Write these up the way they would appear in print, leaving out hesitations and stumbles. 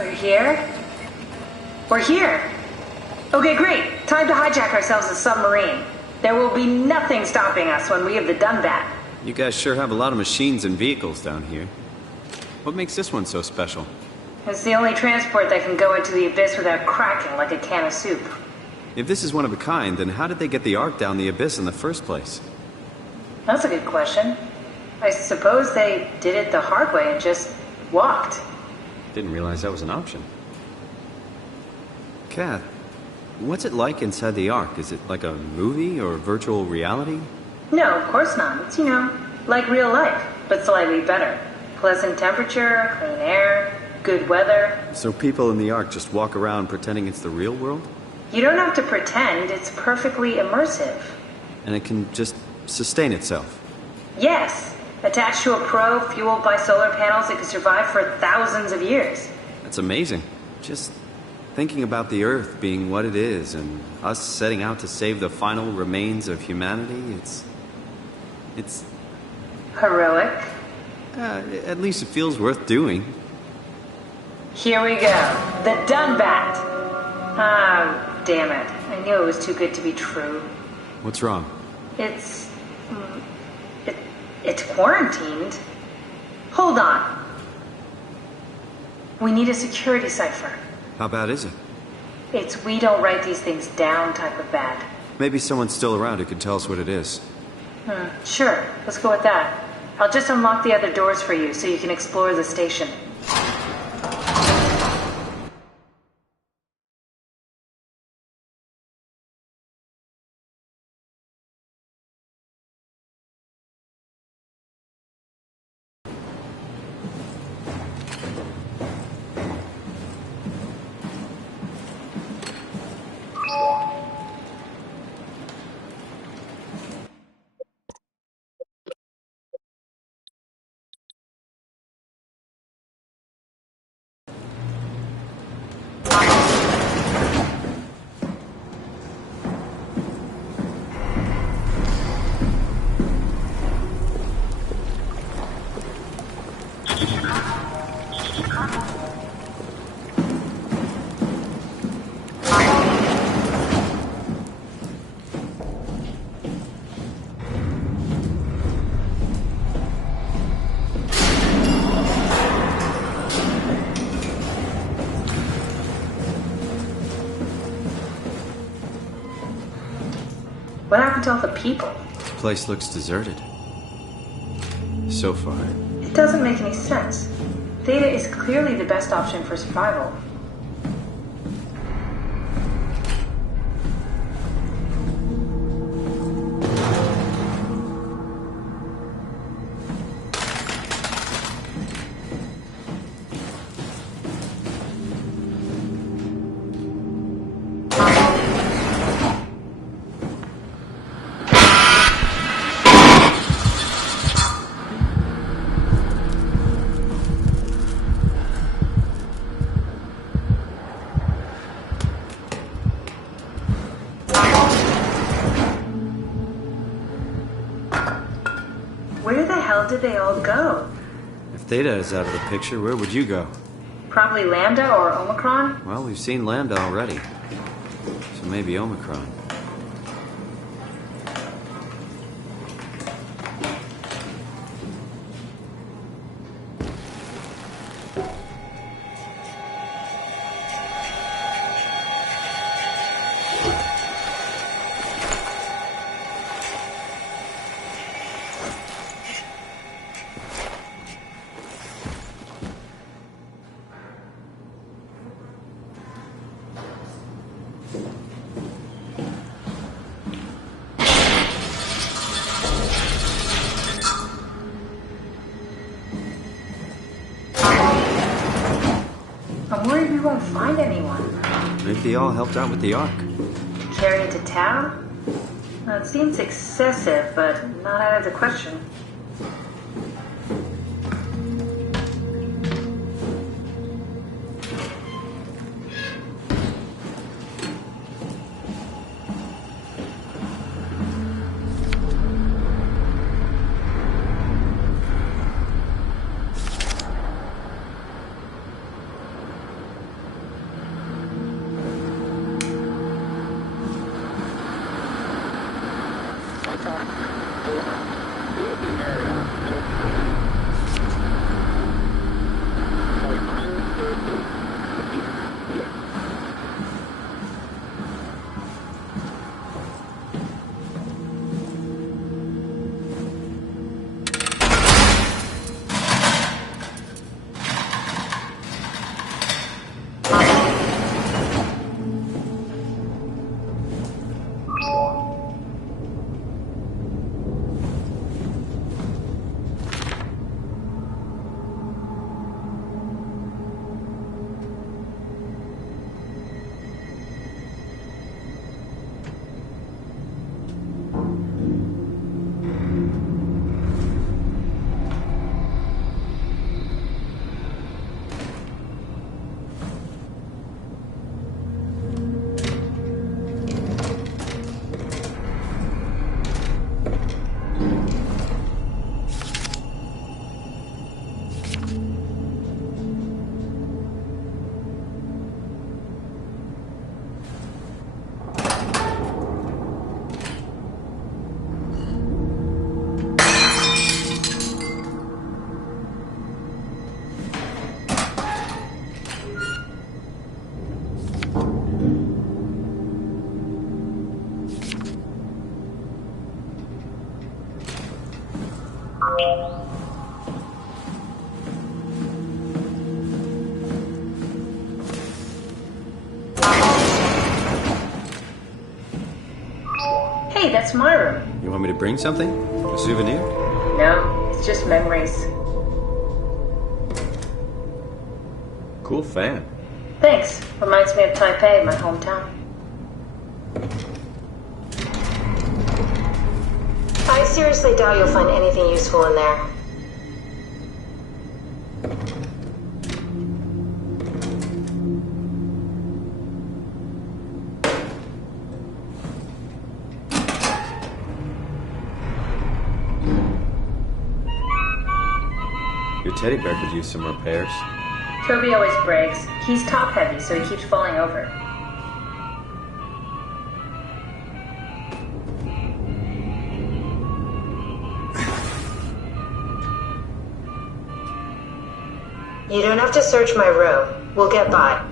We're here? We're here! Okay, great. Time to hijack ourselves a submarine. There will be nothing stopping us when we have done that. You guys sure have a lot of machines and vehicles down here. What makes this one so special? It's the only transport that can go into the abyss without cracking like a can of soup. If this is one of a kind, then how did they get the Ark down the abyss in the first place? That's a good question. I suppose they did it the hard way and just walked. Didn't realize that was an option. Kath, what's it like inside the Ark? Is it like a movie or virtual reality? No, of course not. It's, like real life, but slightly better. Pleasant temperature, clean air, good weather. So people in the Ark just walk around pretending it's the real world? You don't have to pretend, it's perfectly immersive. And it can just sustain itself? Yes. Attached to a probe fueled by solar panels, it can survive for thousands of years. That's amazing. Just thinking about the Earth being what it is and us setting out to save the final remains of humanity, it's... Heroic. At least it feels worth doing. Here we go. The Dunbat. Ah, damn it. I knew it was too good to be true. What's wrong? It's quarantined. Hold on. We need a security cipher. How bad is it? It's we don't write these things down type of bad. Maybe someone's still around who can tell us what it is. Sure. Let's go with that. I'll just unlock the other doors for you so you can explore the station. What happened to all the people? This place looks deserted. So far. It doesn't make any sense. Theta is clearly the best option for survival. Where the hell did they all go? If Theta is out of the picture, where would you go? Probably Lambda or Omicron? Well, we've seen Lambda already. So maybe Omicron. I'm worried we won't find anyone. Maybe they all helped out with the Ark. Carry it to town? It seems excessive, but not out of the question. Hey, that's my room. You want me to bring something? A souvenir? No, it's just memories. Cool fan. Thanks. Reminds me of Taipei, my hometown. I seriously doubt you'll find anything useful in there. Your teddy bear could use some repairs. Toby always breaks. He's top heavy, so he keeps falling over. You don't have to search my room. We'll get by.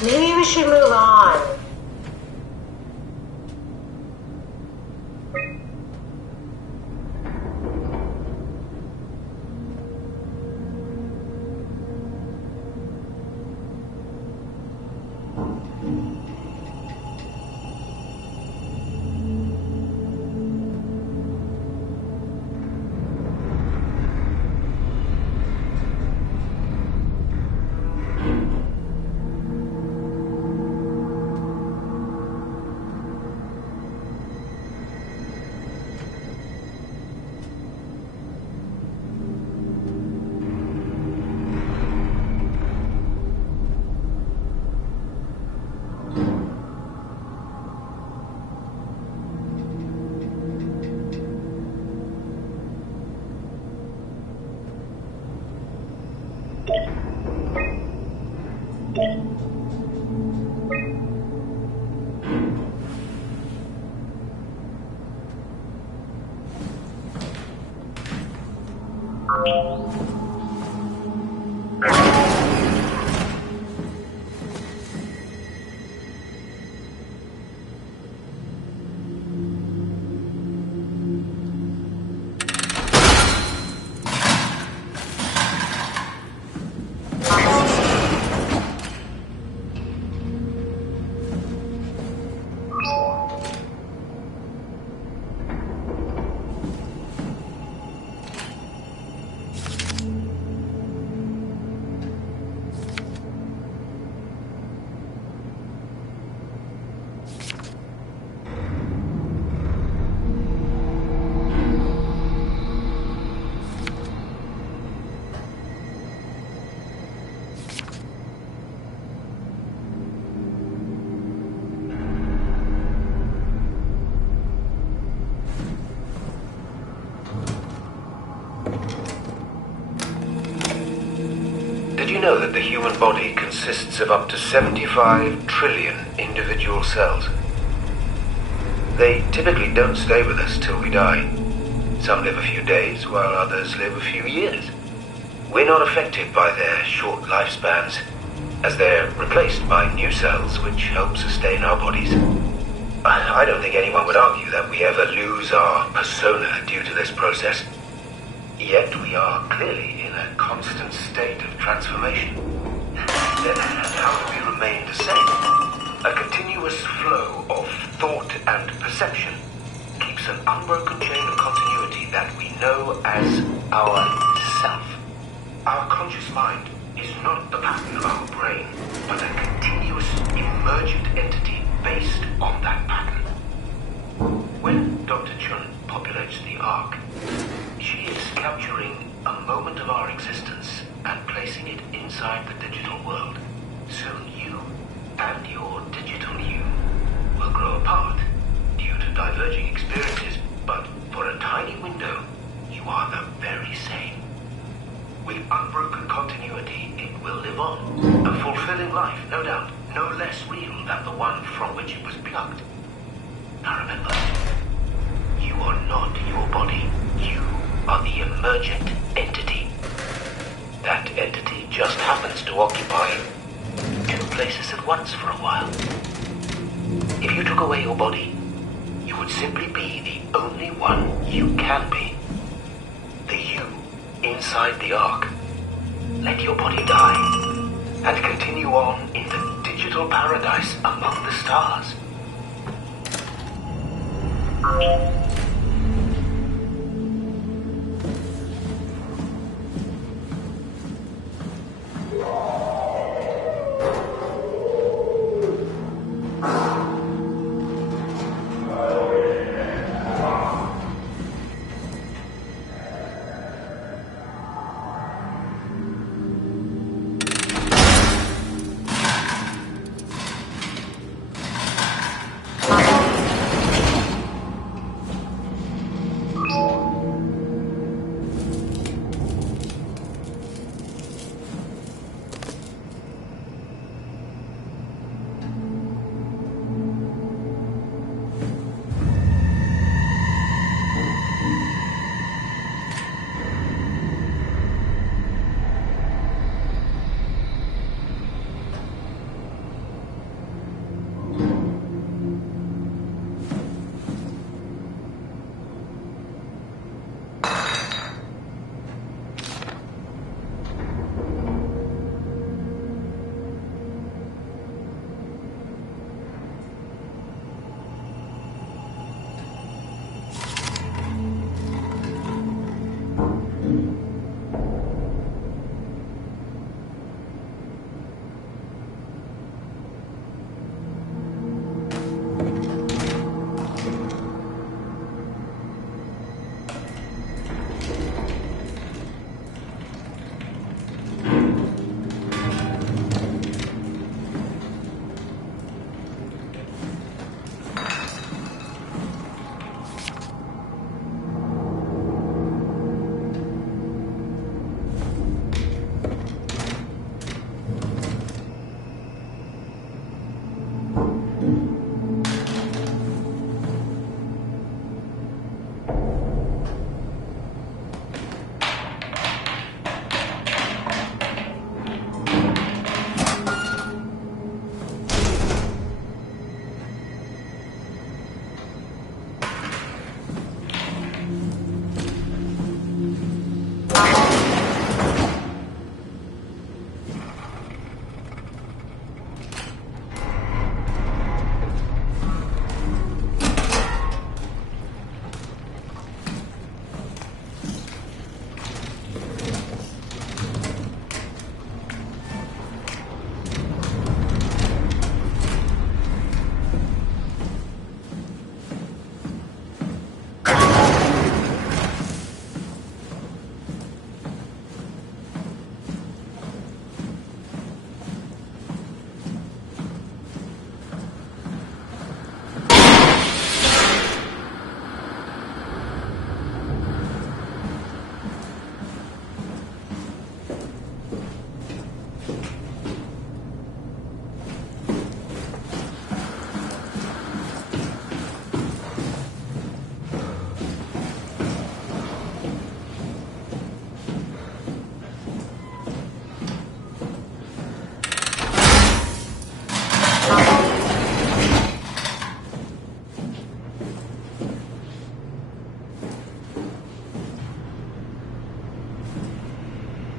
Maybe we should move on. Did you know that the human body consists of up to 75 trillion individual cells? They typically don't stay with us till we die. Some live a few days, while others live a few years. We're not affected by their short lifespans, as they're replaced by new cells which help sustain our bodies. I don't think anyone would argue that we ever lose our persona due to this process. Yet we are clearly in a constant state of transformation. Then how do we remain the same? A continuous flow of thought and perception keeps an unbroken chain of continuity that we know as our self. Our conscious mind is not the pattern of our brain, but a continuous emergent entity based on that pattern. When Dr. Chun populates the Ark, she is capturing a moment of our existence and placing it inside the digital world. Soon you and your digital you will grow apart due to diverging experiences, but for a tiny window, you are the very same. With unbroken continuity, it will live on. A fulfilling life, no doubt, no less real than the one from which it was plucked. Now remember, you are not your body. You are the emergent entity. That entity just happens to occupy two places at once for a while. If you took away your body, you would simply be the only one you can be. The you inside the Ark. Let your body die, and continue on into digital paradise among the stars.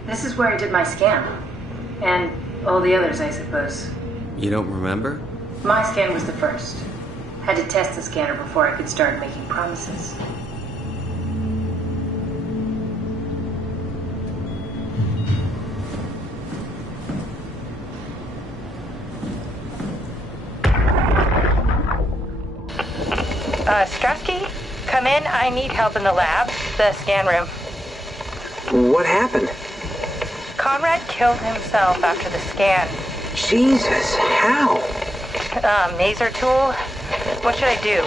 This is where I did my scan. And all the others, I suppose. You don't remember? My scan was the first. Had to test the scanner before I could start making promises. Strasky, come in. I need help in the lab, the scan room. What happened? Conrad killed himself after the scan. Jesus, how? Maser tool? What should I do?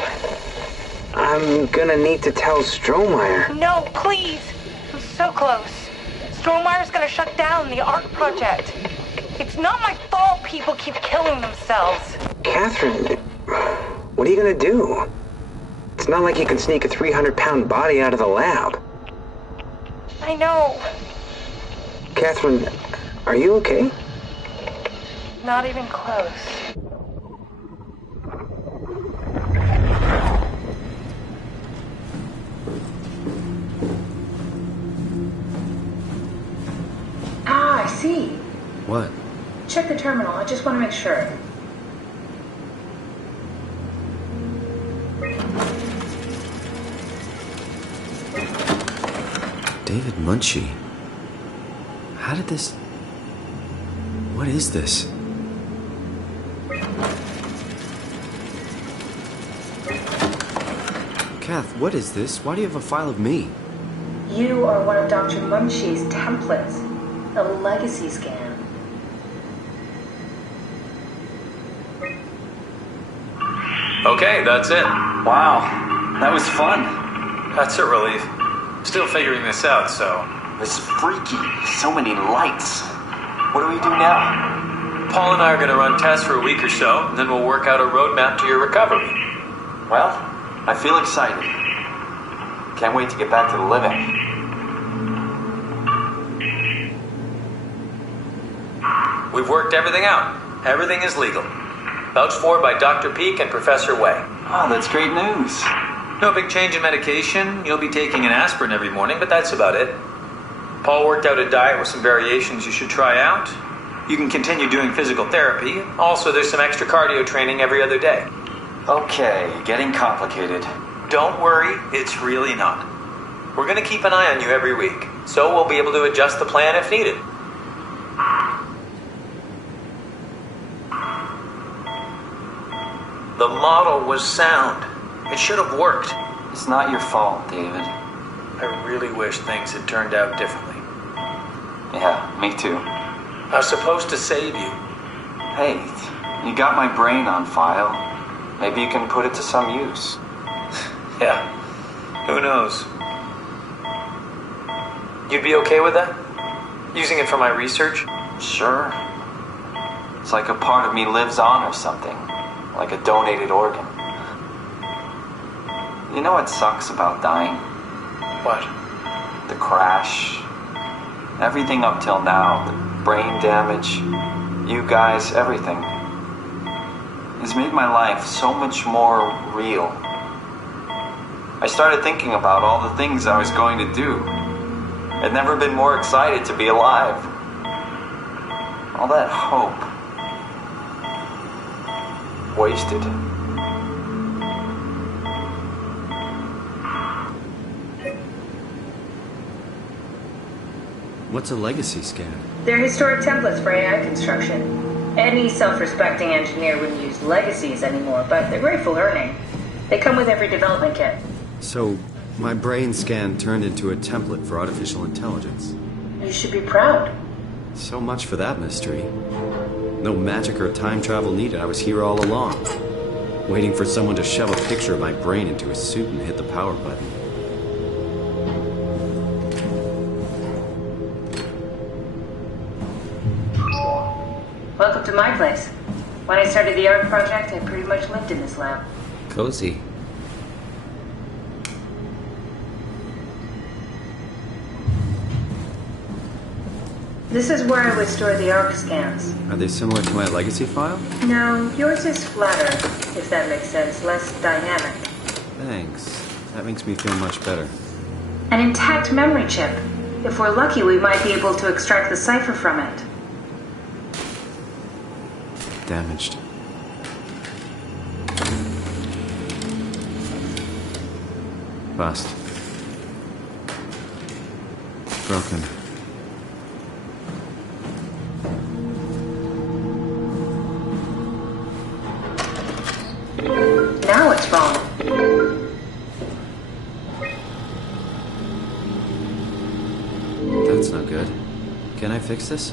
I'm gonna need to tell Strohmeyer. No, please! I'm so close. Strohmeyer's gonna shut down the ARC project. It's not my fault people keep killing themselves. Catherine, what are you gonna do? It's not like you can sneak a 300-pound body out of the lab. I know. Catherine, are you okay? Not even close. Ah, I see. What? Check the terminal. I just want to make sure. David Munchie. How did this... What is this? Kath, what is this? Why do you have a file of me? You are one of Dr. Munchie's templates. A legacy scan. Okay, that's it. Wow, that was fun. That's a relief. Still figuring this out, so... This is freaky. So many lights. What do we do now? Paul and I are going to run tests for a week or so, and then we'll work out a roadmap to your recovery. Well, I feel excited. Can't wait to get back to the living. We've worked everything out. Everything is legal. Vouched for by Dr. Peak and Professor Way. Oh, that's great news. No big change in medication. You'll be taking an aspirin every morning, but that's about it. Paul worked out a diet with some variations you should try out. You can continue doing physical therapy. Also, there's some extra cardio training every other day. Okay, getting complicated. Don't worry, it's really not. We're going to keep an eye on you every week, so we'll be able to adjust the plan if needed. The model was sound. It should have worked. It's not your fault, David. I really wish things had turned out differently. Yeah, me too. I was supposed to save you. Hey, you got my brain on file. Maybe you can put it to some use. Yeah, who knows? You'd be okay with that? Using it for my research? Sure. It's like a part of me lives on or something. Like a donated organ. You know what sucks about dying? What? The crash. Everything up till now, the brain damage, you guys, everything, has made my life so much more real. I started thinking about all the things I was going to do. I'd never been more excited to be alive. All that hope. Wasted. What's a legacy scan? They're historic templates for AI construction. Any self-respecting engineer wouldn't use legacies anymore, but they're great for learning. They come with every development kit. So, my brain scan turned into a template for artificial intelligence. You should be proud. So much for that mystery. No magic or time travel needed. I was here all along, waiting for someone to shove a picture of my brain into a suit and hit the power button. Welcome to my place. When I started the art project, I pretty much lived in this lab. Cozy. This is where I would store the ARC scans. Are they similar to my legacy file? No, yours is flatter, if that makes sense, less dynamic. Thanks. That makes me feel much better. An intact memory chip. If we're lucky, we might be able to extract the cipher from it. Damaged. Bust. Broken. Now it's wrong. That's not good. Can I fix this?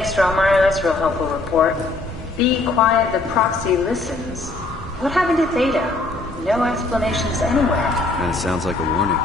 Thanks, Strohmeyer. That's a real helpful report. Be quiet, the proxy listens. What happened to Theta? No explanations anywhere. Kinda sounds like a warning.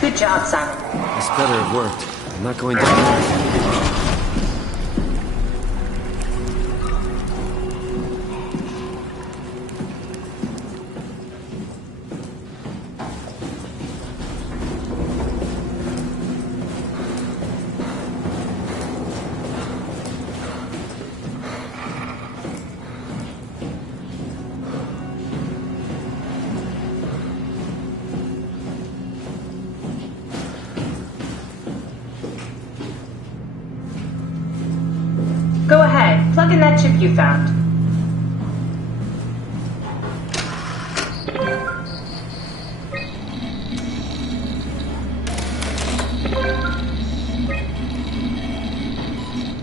Good job, Simon. This better have worked. I'm not going down there again. Go ahead, plug in that chip you found.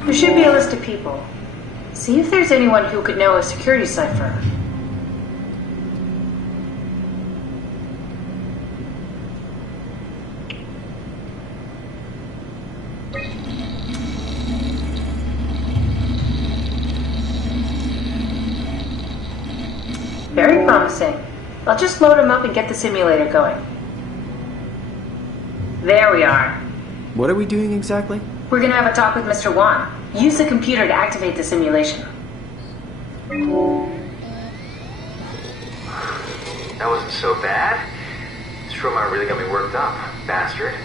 There should be a list of people. See if there's anyone who could know a security cipher. Very promising. I'll just load him up and get the simulator going. There we are. What are we doing exactly? We're gonna have a talk with Mr. Wan. Use the computer to activate the simulation. That wasn't so bad. Stromer really got me worked up, bastard.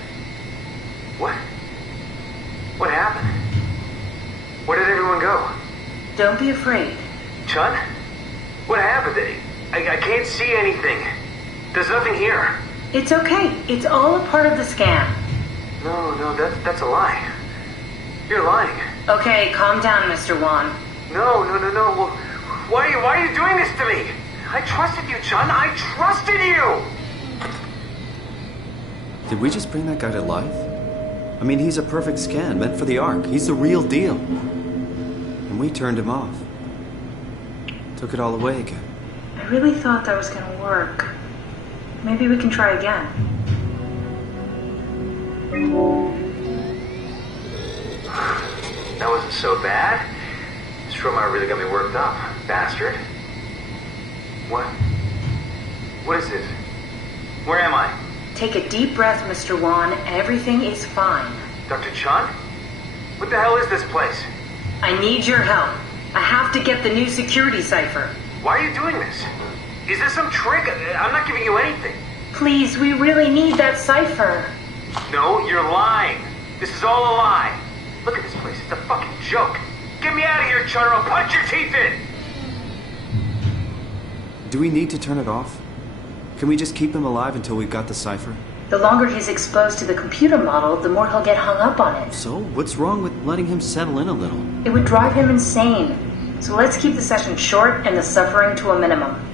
What? What happened? Where did everyone go? Don't be afraid. Chun? What happened? I can't see anything. There's nothing here. It's okay. It's all a part of the scam. No, that's a lie. You're lying. Okay, calm down, Mr. Wan. No. Well, why are you doing this to me? I trusted you, Chun. I trusted you! Did we just bring that guy to life? I mean, he's a perfect scan, meant for the Ark. He's the real deal. And we turned him off. Took it all away again. I really thought that was gonna work. Maybe we can try again. That wasn't so bad. Stromer really got me worked up, bastard. What is this? Where am I? Take a deep breath, Mr. Wan. Everything is fine. Dr. Chun? What the hell is this place? I need your help. I have to get the new security cipher. Why are you doing this? Is this some trick? I'm not giving you anything. Please, we really need that cipher. No, you're lying. This is all a lie. Look at this place. It's a fucking joke. Get me out of here, Chun, or I'll punch your teeth in! Do we need to turn it off? Can we just keep him alive until we've got the cipher? The longer he's exposed to the computer model, the more he'll get hung up on it. So, what's wrong with letting him settle in a little? It would drive him insane. So let's keep the session short and the suffering to a minimum.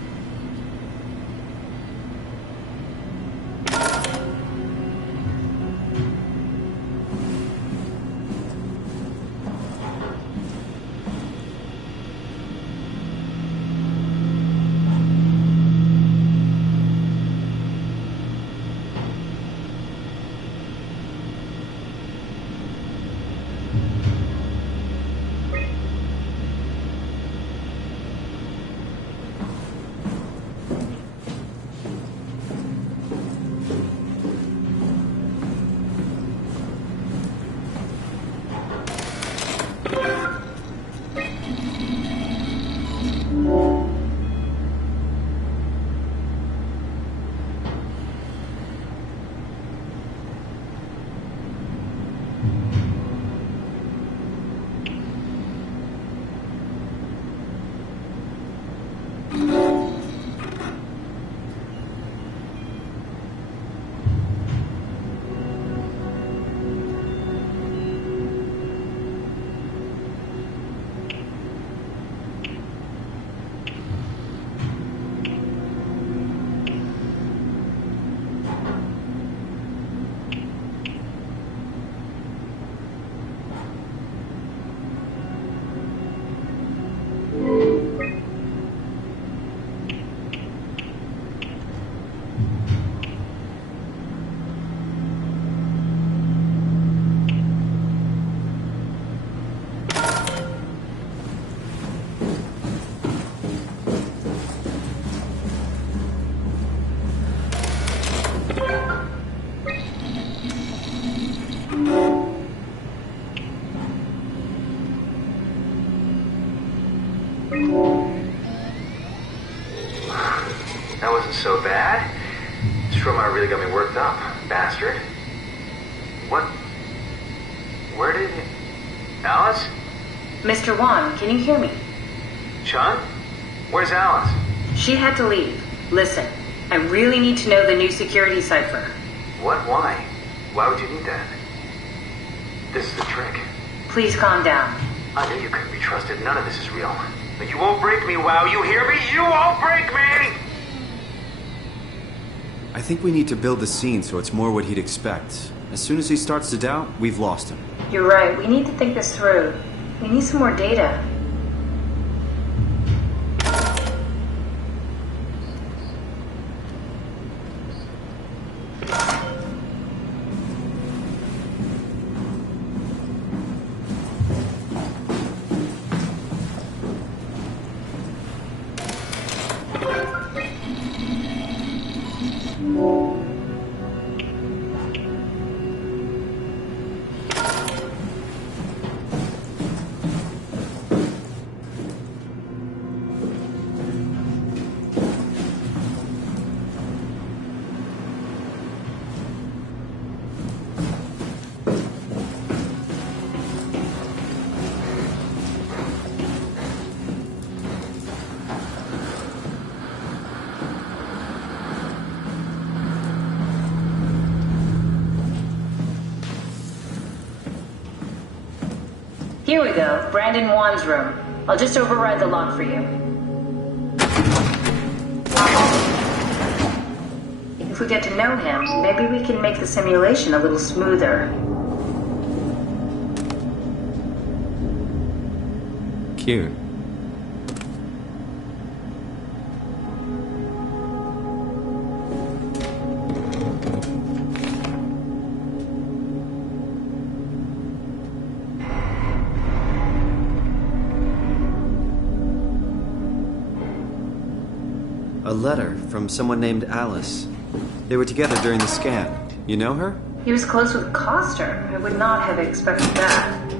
That wasn't so bad. Stromer really got me worked up, bastard. What? Where did... Alice? Mr. Wan, can you hear me? Chun? Where's Alice? She had to leave. Listen, I really need to know the new security cipher. What? Why? Why would you need that? This is a trick. Please calm down. I knew you couldn't be trusted. None of this is real. But you won't break me, WoW. You hear me? You won't break me! I think we need to build the scene so it's more what he'd expect. As soon as he starts to doubt, we've lost him. You're right. We need to think this through. We need some more data. Here we go, Brandon Wan's room. I'll just override the lock for you. If we get to know him, maybe we can make the simulation a little smoother. Cute. A letter from someone named Alice. They were together during the scan. You know her? He was close with Coster. I would not have expected that.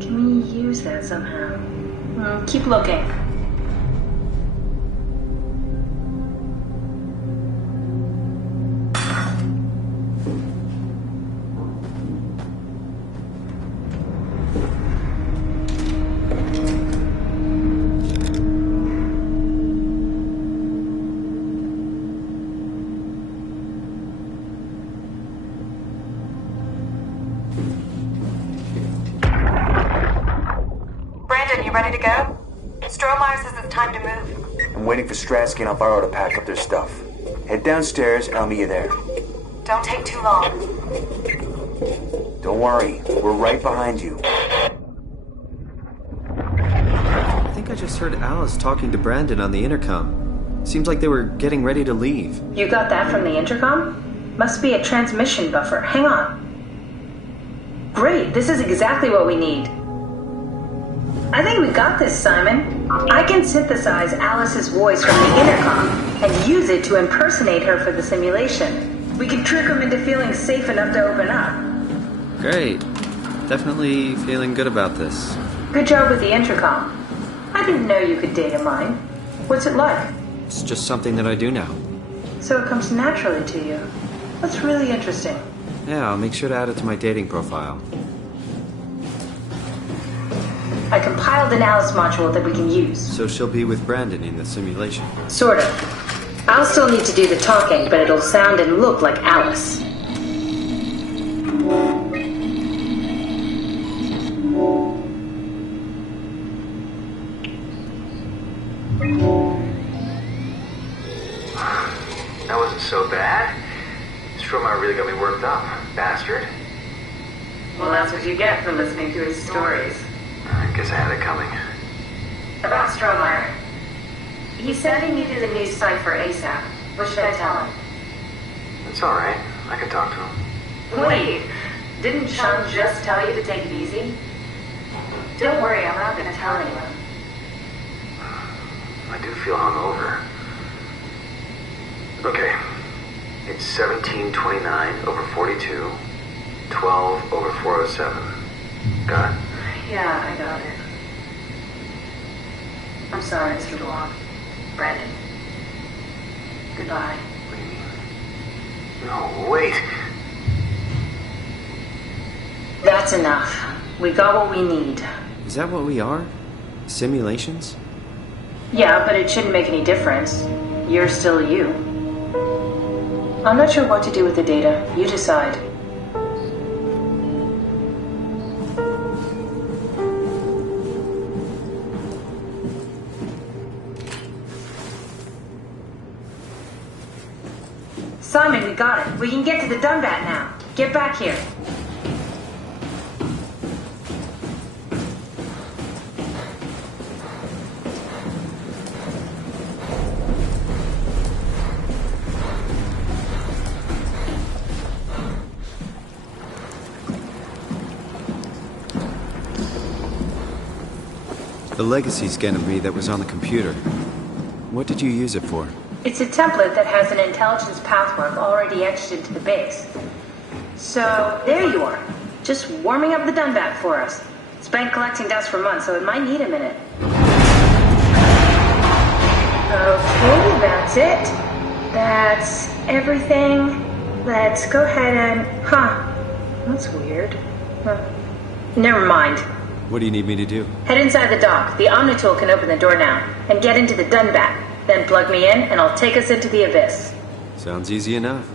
Can we use that somehow? Keep looking. You ready to go? Strohmeyer says it's time to move. I'm waiting for Stratsky and Alvaro to pack up their stuff. Head downstairs and I'll meet you there. Don't take too long. Don't worry, we're right behind you. I think I just heard Alice talking to Brandon on the intercom. Seems like they were getting ready to leave. You got that from the intercom? Must be a transmission buffer. Hang on. Great, this is exactly what we need. I think we got this, Simon. I can synthesize Alice's voice from the intercom and use it to impersonate her for the simulation. We can trick them into feeling safe enough to open up. Great. Definitely feeling good about this. Good job with the intercom. I didn't know you could data mine. What's it like? It's just something that I do now. So it comes naturally to you. That's really interesting. Yeah, I'll make sure to add it to my dating profile. I compiled an Alice module that we can use. So she'll be with Brandon in the simulation. Sort of. I'll still need to do the talking, but it'll sound and look like Alice. That wasn't so bad. Strohmeyer really got me worked up, bastard. Well, that's what you get for listening to his stories. I guess I had it coming. About Strohmeyer. He said he needed a new site for ASAP. What should I tell him? It's alright. I can talk to him. Wait, didn't Sean just tell you to take it easy? Don't worry, I'm not going to tell anyone. I do feel hungover. Okay. It's 1729 over 42, 12 over 407. Got it? Yeah, I got it. I'm sorry, Mr. Blanc. Brandon. Goodbye. What do you mean? No, wait. That's enough. We got what we need. Is that what we are? Simulations? Yeah, but it shouldn't make any difference. You're still you. I'm not sure what to do with the data. You decide. Simon, we got it. We can get to the Dunbat now. Get back here. The legacy scan of me that was on the computer. What did you use it for? It's a template that has an intelligence pathwork already etched into the base. So, there you are. Just warming up the Dunbat for us. It's been collecting dust for months, so it might need a minute. Okay, that's it. That's everything. Let's go ahead and... Huh. That's weird. Huh. Never mind. What do you need me to do? Head inside the dock. The Omnitool can open the door now. And get into the Dunbat. Then plug me in, and I'll take us into the Abyss. Sounds easy enough.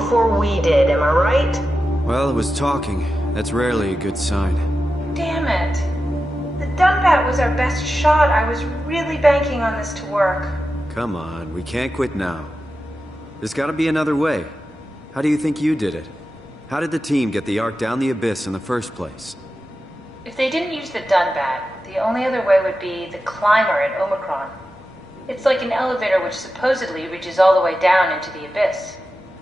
before we did, am I right? Well, it was talking. That's rarely a good sign. Damn it. The Dunbat was our best shot. I was really banking on this to work. Come on, we can't quit now. There's gotta be another way. How do you think you did it? How did the team get the Ark down the Abyss in the first place? If they didn't use the Dunbat, the only other way would be the climber at Omicron. It's like an elevator which supposedly reaches all the way down into the Abyss.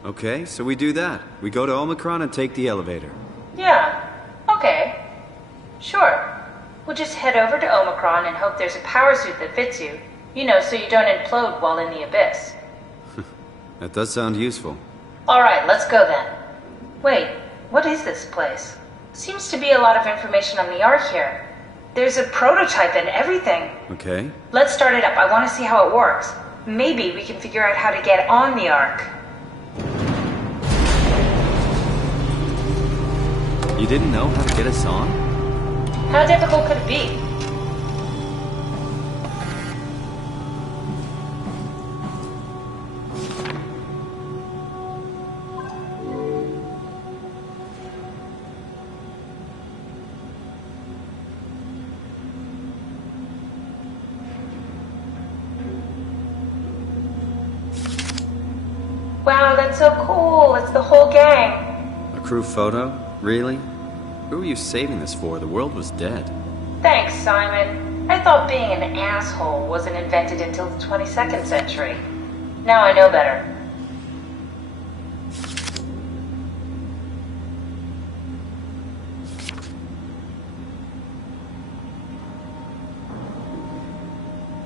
Okay, so we do that. We go to Omicron and take the elevator. Yeah, okay. Sure. We'll just head over to Omicron and hope there's a power suit that fits you. You know, so you don't implode while in the Abyss. That does sound useful. Alright, let's go then. Wait, what is this place? Seems to be a lot of information on the Ark here. There's a prototype and everything. Okay. Let's start it up. I want to see how it works. Maybe we can figure out how to get on the Ark. You didn't know how to get us on? How difficult could it be? Wow, that's so cool. It's the whole gang. A crew photo? Really? Who were you saving this for? The world was dead. Thanks, Simon. I thought being an asshole wasn't invented until the 22nd century. Now I know better.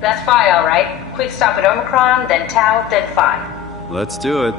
That's Phi, all right. Quick stop at Omicron, then Tau, then Phi. Let's do it.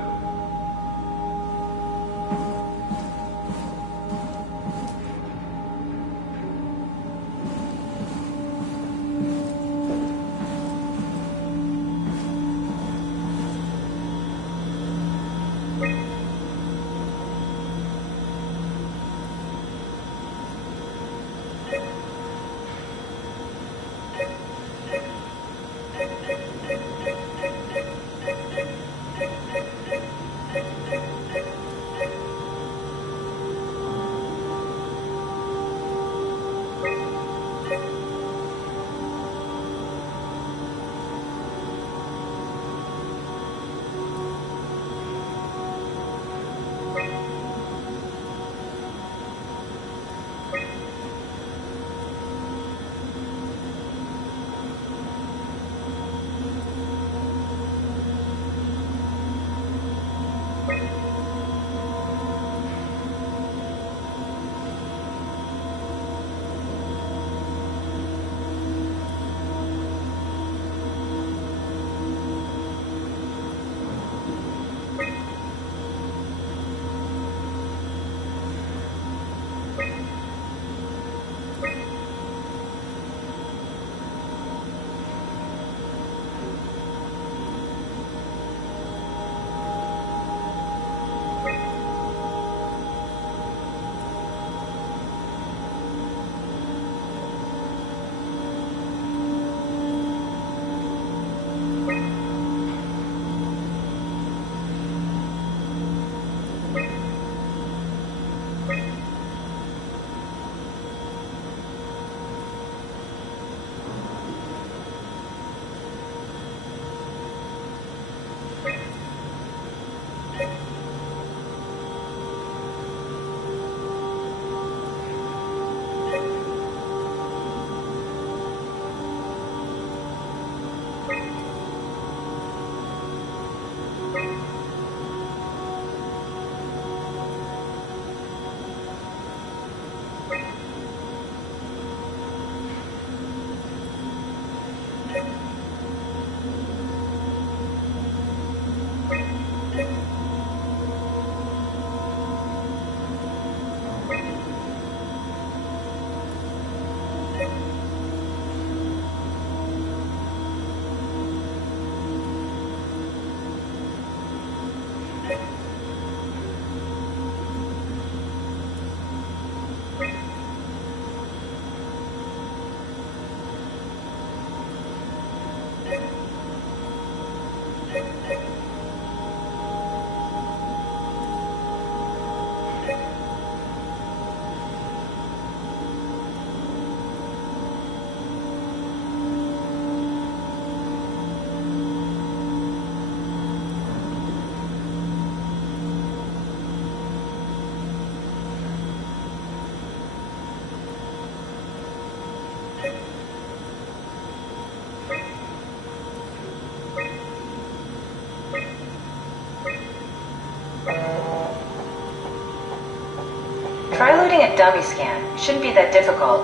Try loading a dummy scan. It shouldn't be that difficult.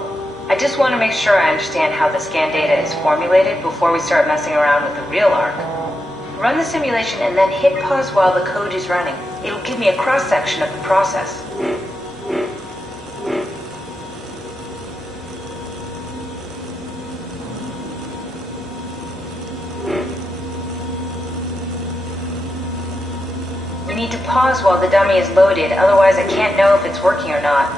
I just want to make sure I understand how the scan data is formulated before we start messing around with the real ARC. Run the simulation and then hit pause while the code is running. It'll give me a cross-section of the process. You need to pause while the dummy is loaded, otherwise I can't know if it's working or not.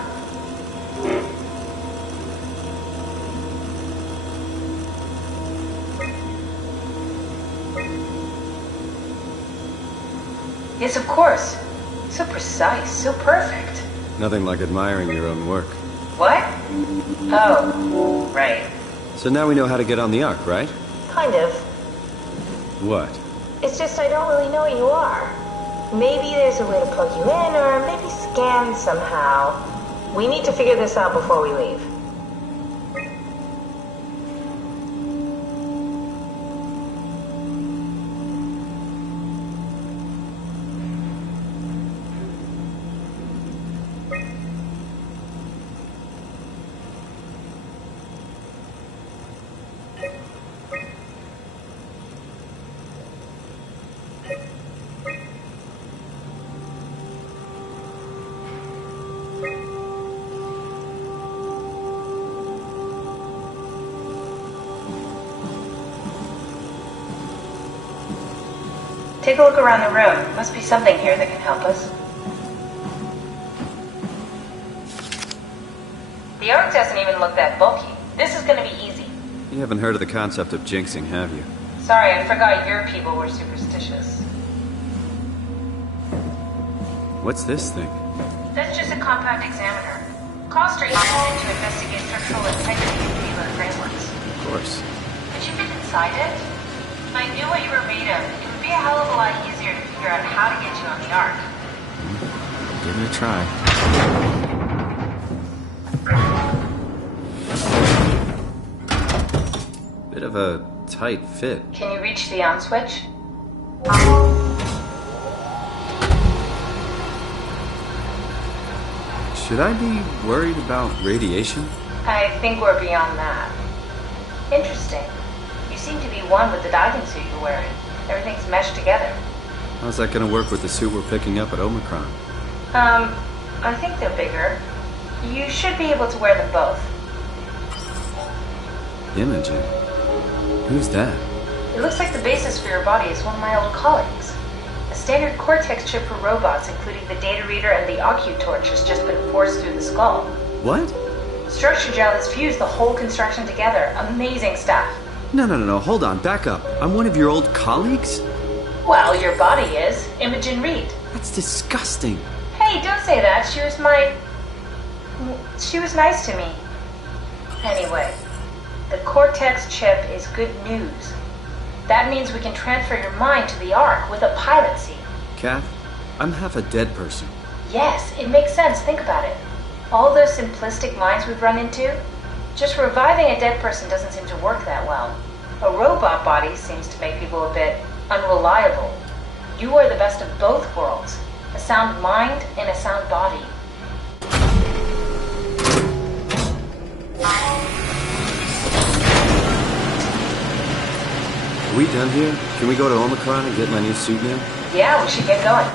Yes, of course. So precise, so perfect. Nothing like admiring your own work. What? Oh, right. So now we know how to get on the Ark, right? Kind of. What? It's just I don't really know what you are. Maybe there's a way to plug you in, or maybe scan somehow. We need to figure this out before we leave. Take a look around the room. Must be something here that can help us. The Ark doesn't even look that bulky. This is gonna be easy. You haven't heard of the concept of jinxing, have you? Sorry, I forgot your people were superstitious. What's this thing? That's just a compound examiner. Costs are used to investigate structural integrity in payload frameworks. Of course. Could you fit inside it? If I knew what you were made of, it would be a hell of a lot easier to figure out how to get you on the Ark. Give it a try. Bit of a tight fit. Can you reach the on switch? Should I be worried about radiation? I think we're beyond that. Interesting. You seem to be one with the diving suit you're wearing. Everything's meshed together. How's that gonna work with the suit we're picking up at Omicron? I think they're bigger. You should be able to wear them both. Imogen? Who's that? It looks like the basis for your body is one of my old colleagues. A standard Cortex chip for robots, including the data reader and the Ocu torch, has just been forced through the skull. What? Structure gel has fused the whole construction together. Amazing stuff. No, hold on, back up. I'm one of your old colleagues? Well, your body is. Imogen Reed. That's disgusting. Hey, don't say that. She was nice to me. Anyway, the Cortex chip is good news. That means we can transfer your mind to the Ark with a pilot seat. Kath, I'm half a dead person. Yes, it makes sense. Think about it. All those simplistic minds we've run into, just reviving a dead person doesn't seem to work that well. A robot body seems to make people a bit unreliable. You are the best of both worlds. A sound mind and a sound body. Are we done here? Can we go to Omicron and get my new suit now? Yeah, we should get going.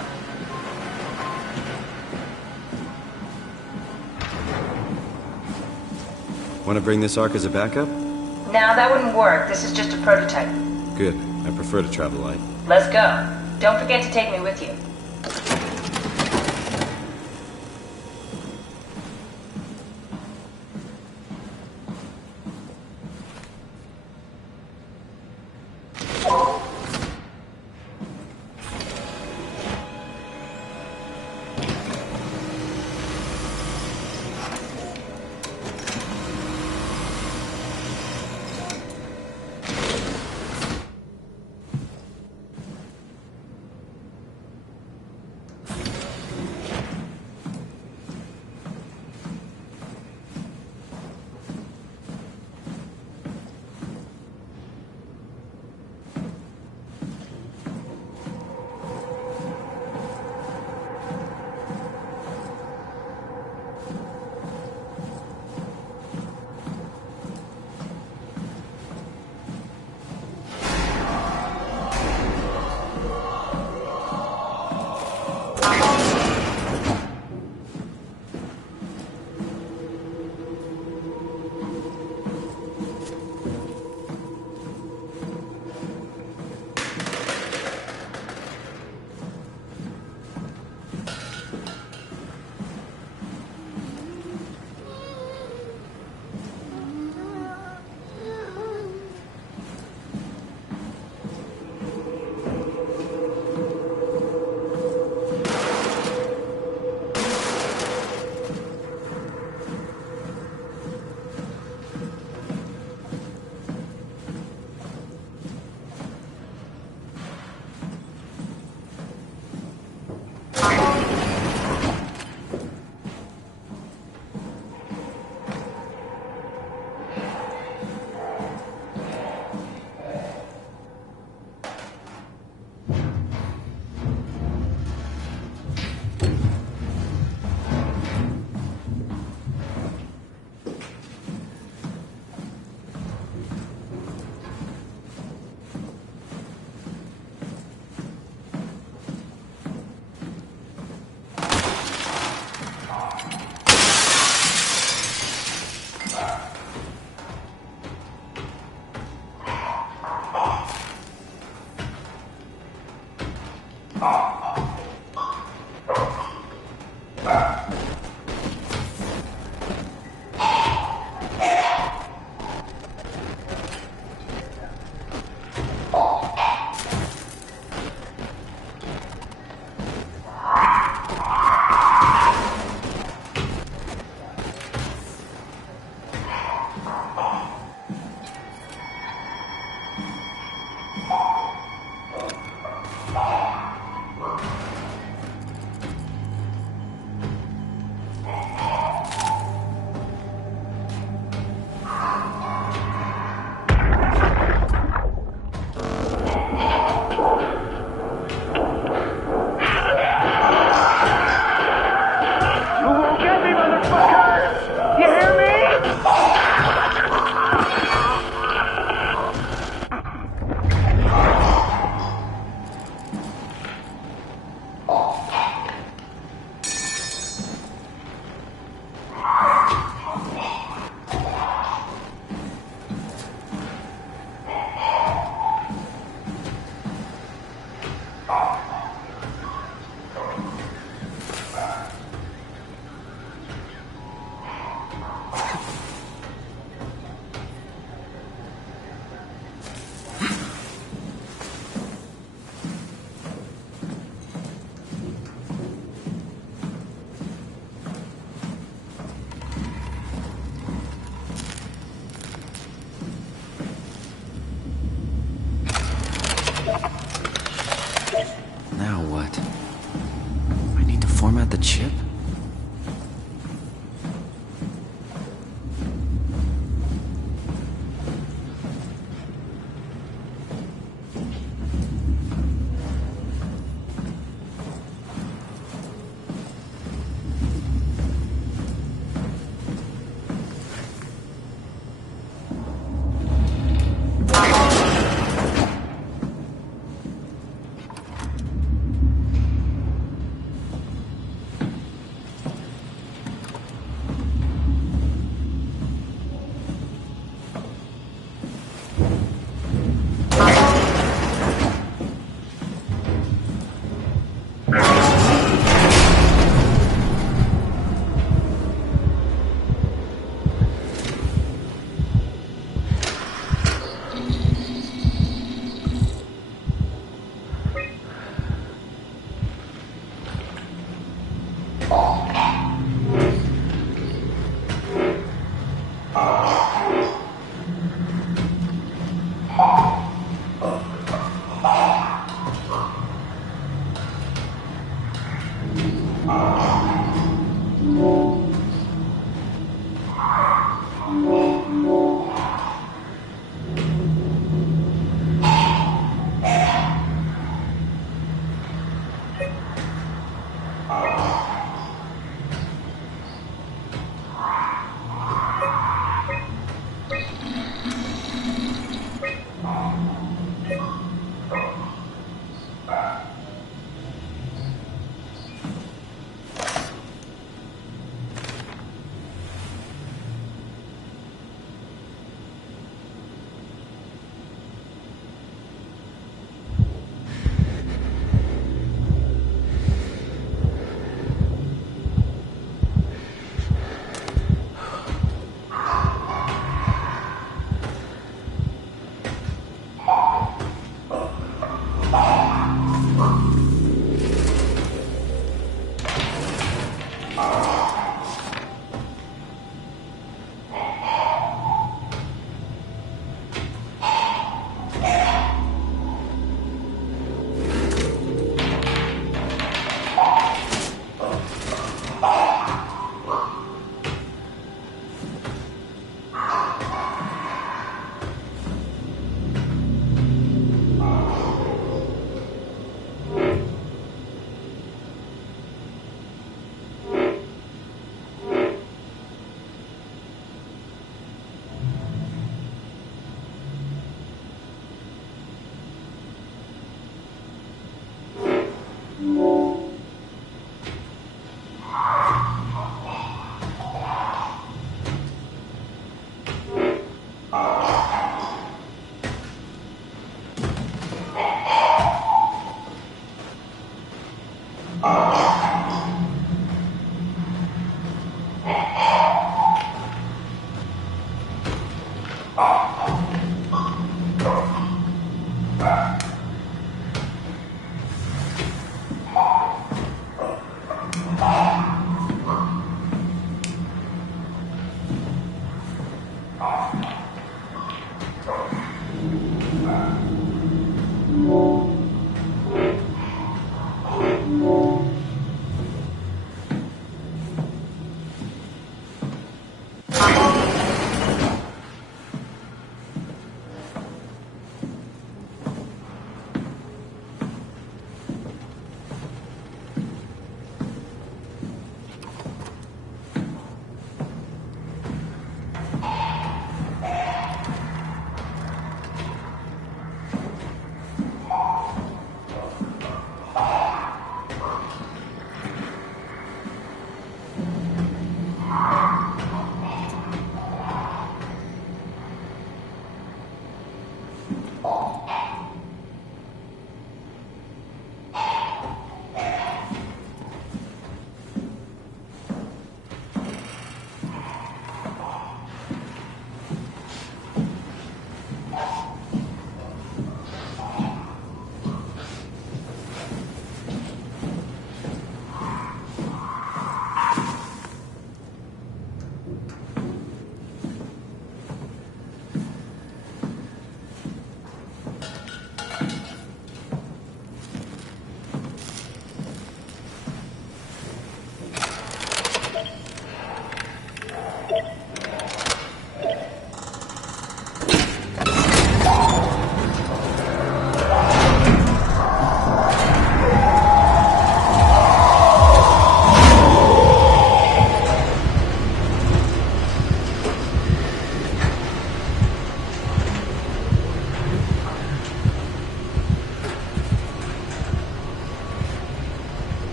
Want to bring this Ark as a backup? No, that wouldn't work. This is just a prototype. Good. I prefer to travel light. Let's go. Don't forget to take me with you. Now what? I need to format the chip?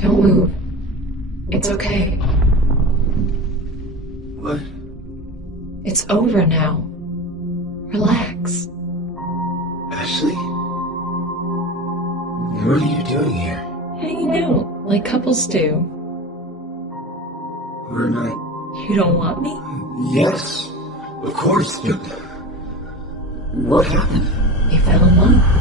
Don't move. It's okay. What? It's over now. Relax. Ashley? What are you doing here? Hanging out, like couples do. We're not... You don't want me? Yes, of course, but... What happened? We fell in love.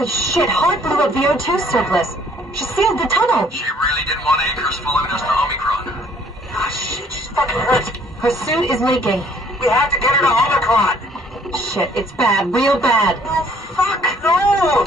Holy shit, Hart blew up the O2 surplus. She sealed the tunnel. She really didn't want anchors following us to Omicron. Ah, shit, she's fucking hurt. Her suit is leaking. We had to get her to Omicron. Shit, it's bad, real bad. Oh, fuck, no!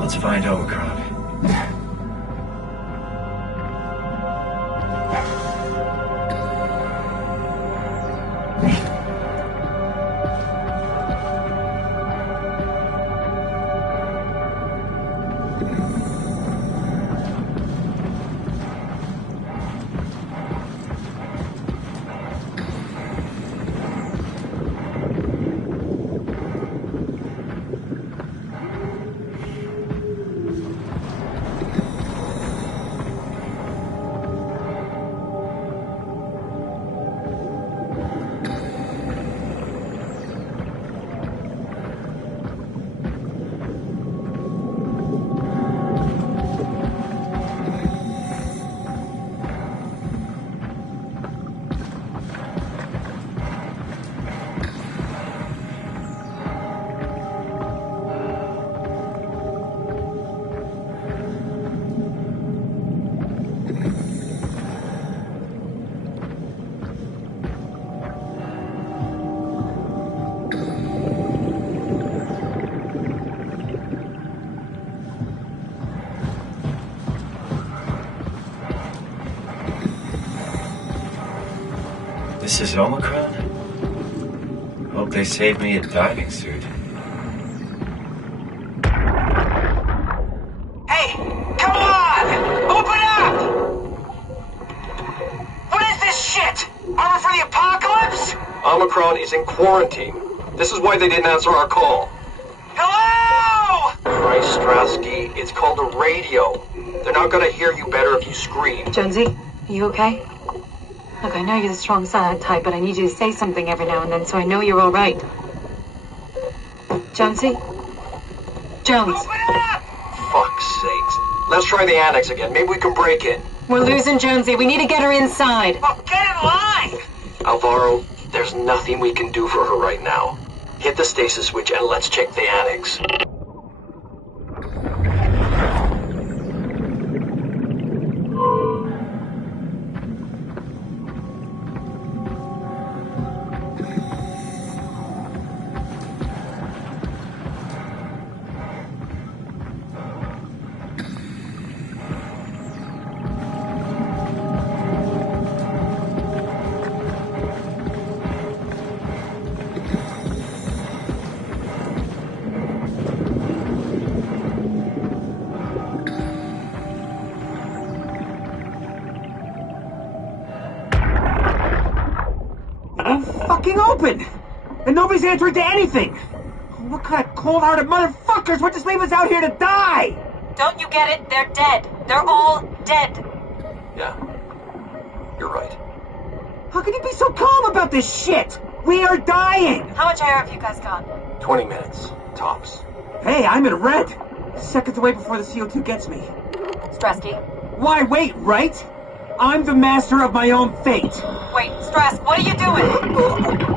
Let's find Omicron. This is Omicron? Hope they saved me a diving suit. Hey! Come on! Open up! What is this shit? Armor for the apocalypse? Omicron is in quarantine. This is why they didn't answer our call. Hello! Christ, Strasky, it's called a radio. They're not gonna hear you better if you scream. Jonesy, are you okay? Look, I know you're the strong silent type, but I need you to say something every now and then so I know you're all right. Jonesy? Jones. Open up! Fuck's sakes. Let's try the annex again. Maybe we can break in. We're losing Jonesy. We need to get her inside. Oh, get in line! Alvaro, there's nothing we can do for her right now. Hit the stasis switch and let's check the annex. Fucking open! And nobody's answering to anything! What kind of cold-hearted motherfuckers would just leave us out here to die? Don't you get it? They're dead. They're all dead. Yeah, you're right. How can you be so calm about this shit? We are dying! How much air have you guys got? 20 minutes, tops. Hey, I'm in red! Seconds away before the CO2 gets me. Stresky. Why wait, right? I'm the master of my own fate. Wait, Stress, what are you doing?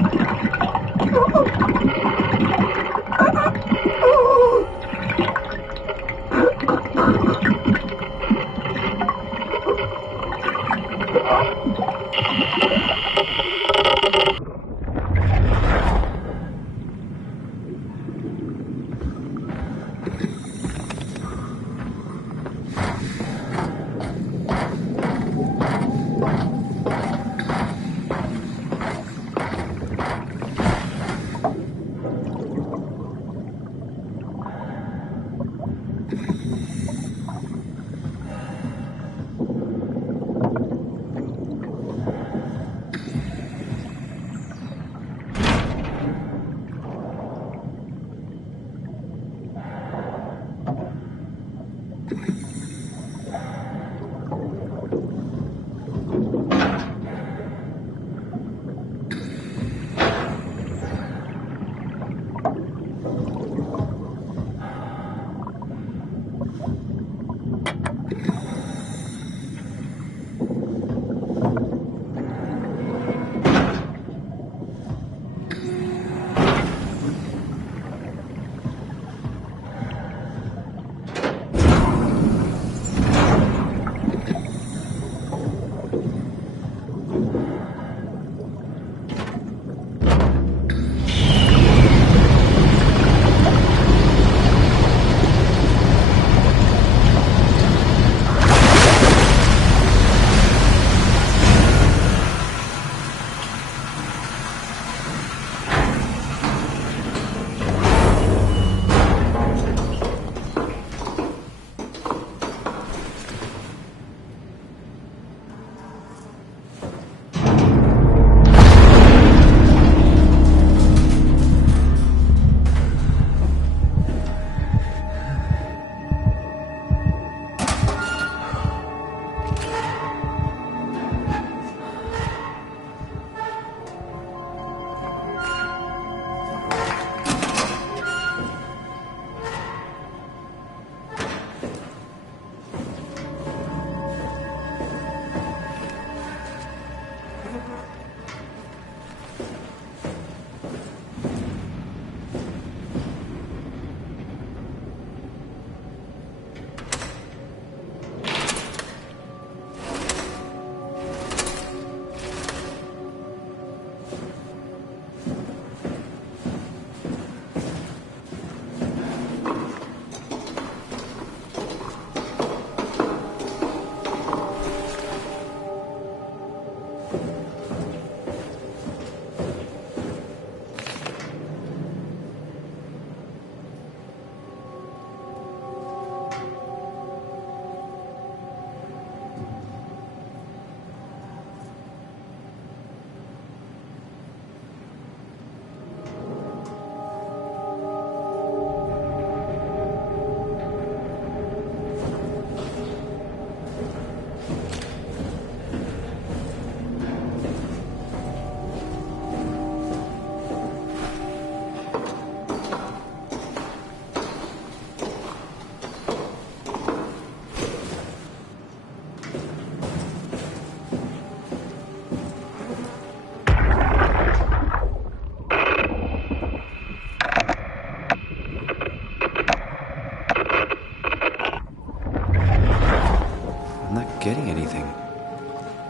Getting anything.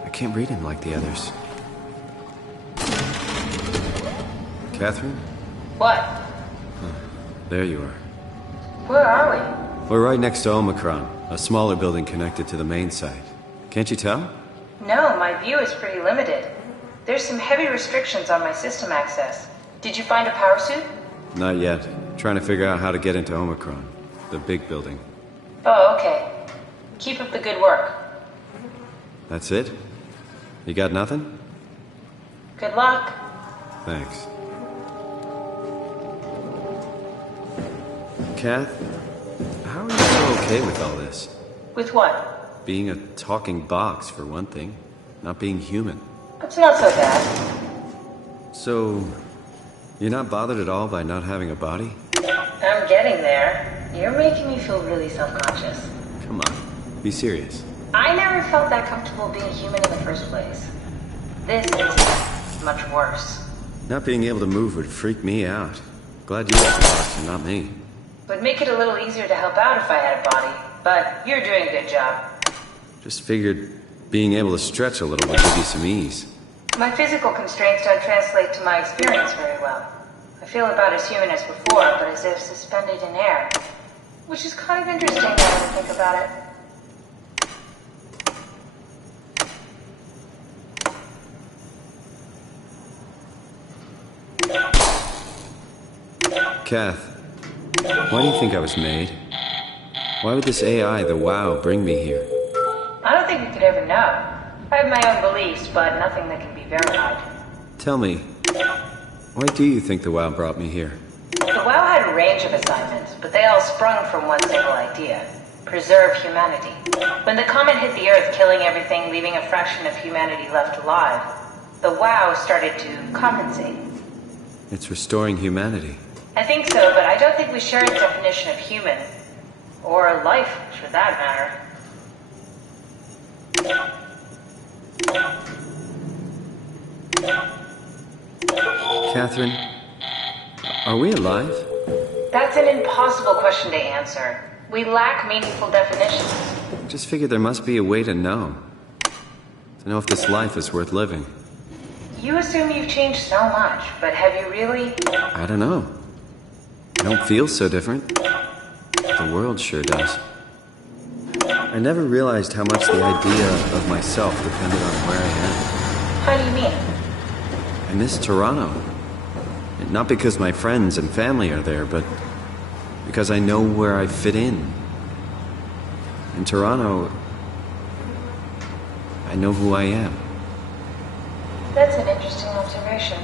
I can't read him like the others. Catherine? What? There you are. Where are we? We're right next to Omicron, a smaller building connected to the main site. Can't you tell? No, my view is pretty limited. There's some heavy restrictions on my system access. Did you find a power suit? Not yet. Trying to figure out how to get into Omicron, the big building. Oh, okay. Keep up the good work. That's it? You got nothing? Good luck. Thanks. Kath, how are you so okay with all this? With what? Being a talking box, for one thing. Not being human. It's not so bad. So, you're not bothered at all by not having a body? I'm getting there. You're making me feel really self-conscious. Come on, be serious. I never felt that comfortable being human in the first place. This is much worse. Not being able to move would freak me out. Glad you have a box and not me. Would make it a little easier to help out if I had a body, but you're doing a good job. Just figured being able to stretch a little would give you some ease. My physical constraints don't translate to my experience very well. I feel about as human as before, but as if suspended in air. Which is kind of interesting now that I think about it. Kath, why do you think I was made? Why would this AI, the WoW, bring me here? I don't think we could ever know. I have my own beliefs, but nothing that can be verified. Tell me, why do you think the WoW brought me here? The WoW had a range of assignments, but they all sprung from one single idea. Preserve humanity. When the comet hit the Earth, killing everything, leaving a fraction of humanity left alive, the WoW started to compensate. It's restoring humanity. I think so, but I don't think we share its definition of human. Or life, for that matter. Catherine, are we alive? That's an impossible question to answer. We lack meaningful definitions. Just figured there must be a way to know. To know if this life is worth living. You assume you've changed so much, but have you really? I don't know. I don't feel so different. The world sure does. I never realized how much the idea of myself depended on where I am. How do you mean? I miss Toronto. And not because my friends and family are there, but because I know where I fit in. In Toronto, I know who I am. That's an interesting observation.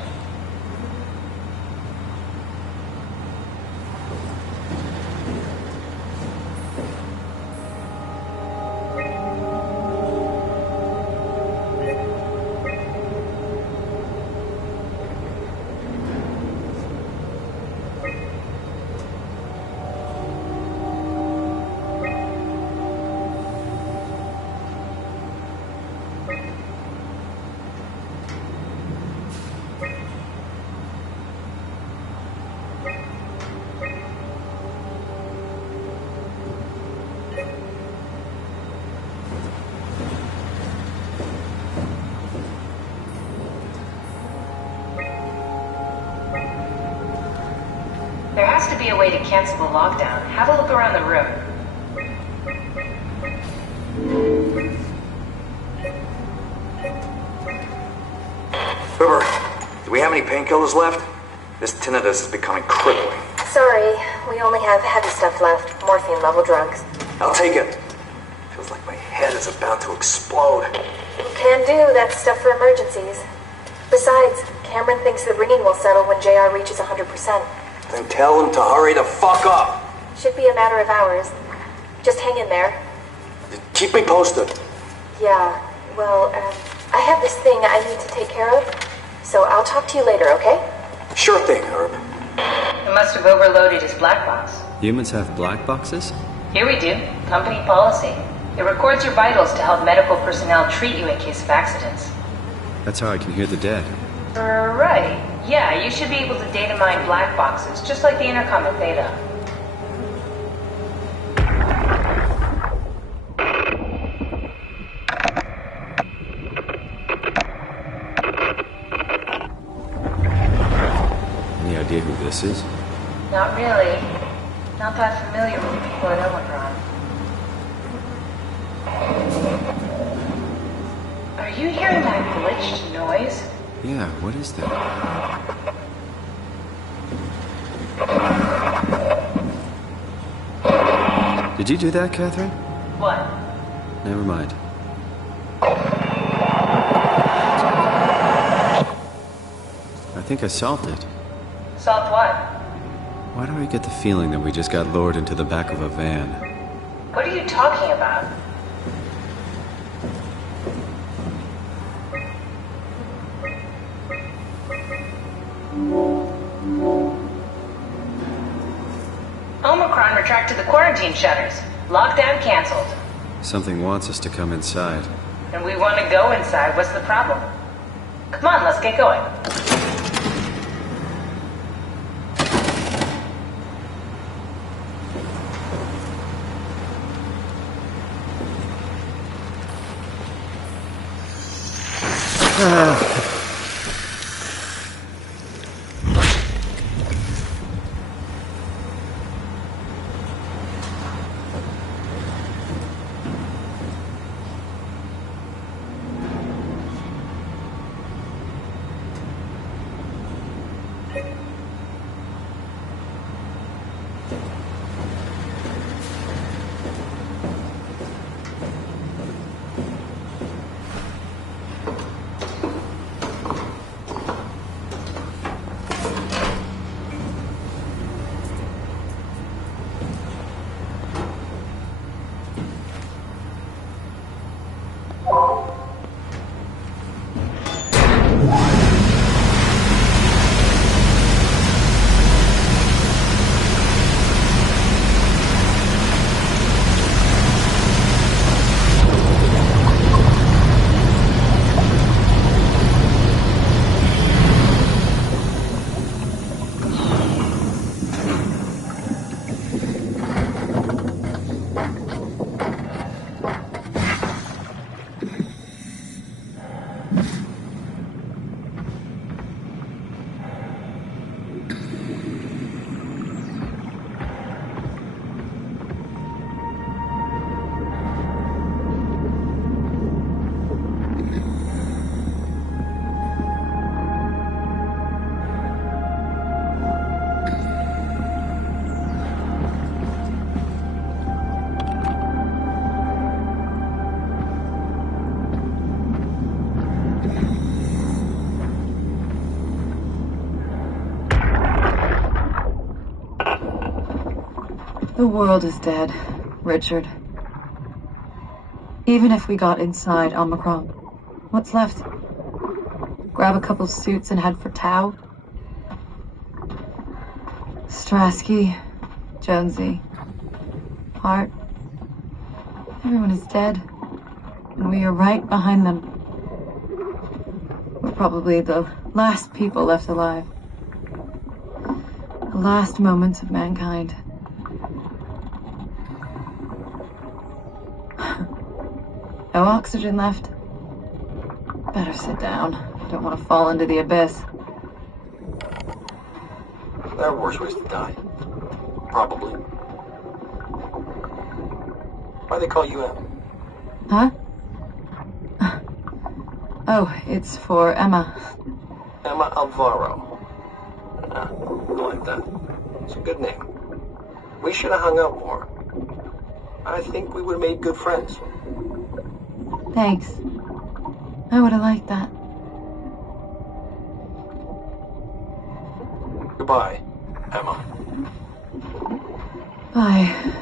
There has to be a way to cancel the lockdown. Have a look around the room. Uber, do we have any painkillers left? This tinnitus is becoming crippling. Sorry, we only have heavy stuff left. Morphine level drugs. I'll take it. Feels like my head is about to explode. Can do, that's stuff for emergencies. Besides, Cameron thinks the ringing will settle when JR reaches 100%. Then tell him to hurry the fuck up. Should be a matter of hours. Just hang in there. Keep me posted. Yeah, well, I have this thing I need to take care of, so I'll talk to you later, okay? Sure thing, Herb. It must have overloaded his black box. Humans have black boxes? Here we do. Company policy. It records your vitals to help medical personnel treat you in case of accidents. That's how I can hear the dead. Right. Yeah, you should be able to data mine black boxes, just like the intercom at Theta. Any idea who this is? Not really. Not that familiar with the people at Omicron. Are you hearing that glitched noise? Yeah, what is that? Did you do that, Catherine? What? Never mind. I think I solved it. Solved what? Why do I get the feeling that we just got lured into the back of a van? What are you talking about? Omicron retracted the quarantine shutters. Lockdown canceled. Something wants us to come inside. And we want to go inside. What's the problem? Come on, let's get going. The world is dead, Richard. Even if we got inside Omicron, what's left? Grab a couple suits and head for Tau? Strasky, Jonesy, Hart. Everyone is dead, and we are right behind them. We're probably the last people left alive. The last moments of mankind. No oxygen left. Better sit down. Don't want to fall into the abyss. There are worse ways to die. Probably. Why they call you Em? Huh? Oh, it's for Emma. Emma Alvaro. I like that. It's a good name. We should have hung out more. I think we would have made good friends. Thanks. I would have liked that. Goodbye, Emma. Bye.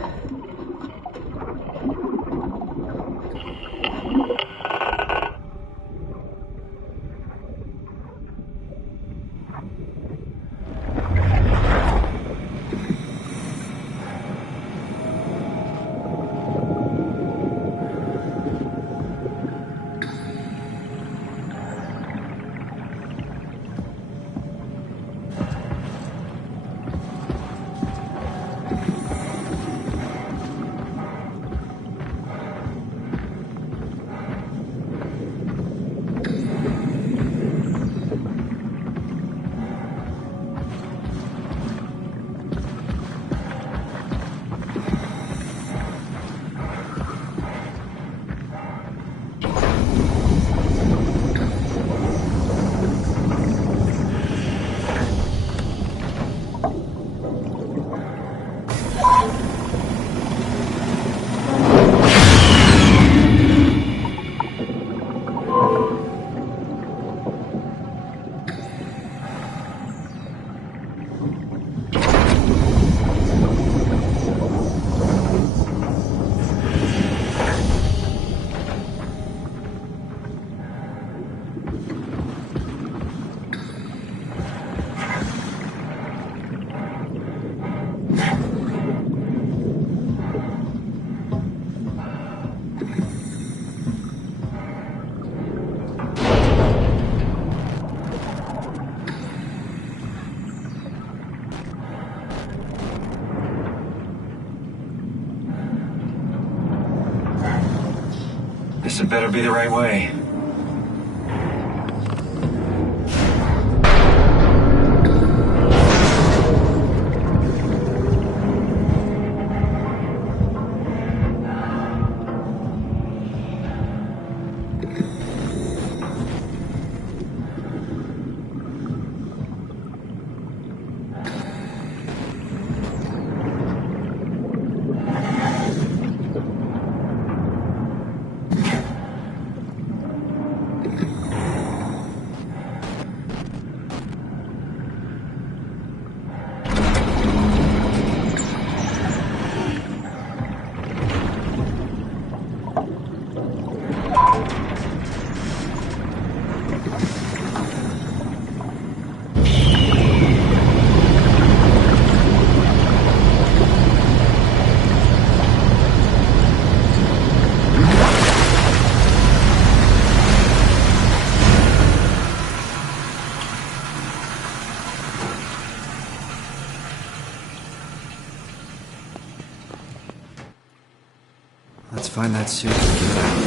This had better be the right way. Let's find that suit and get out.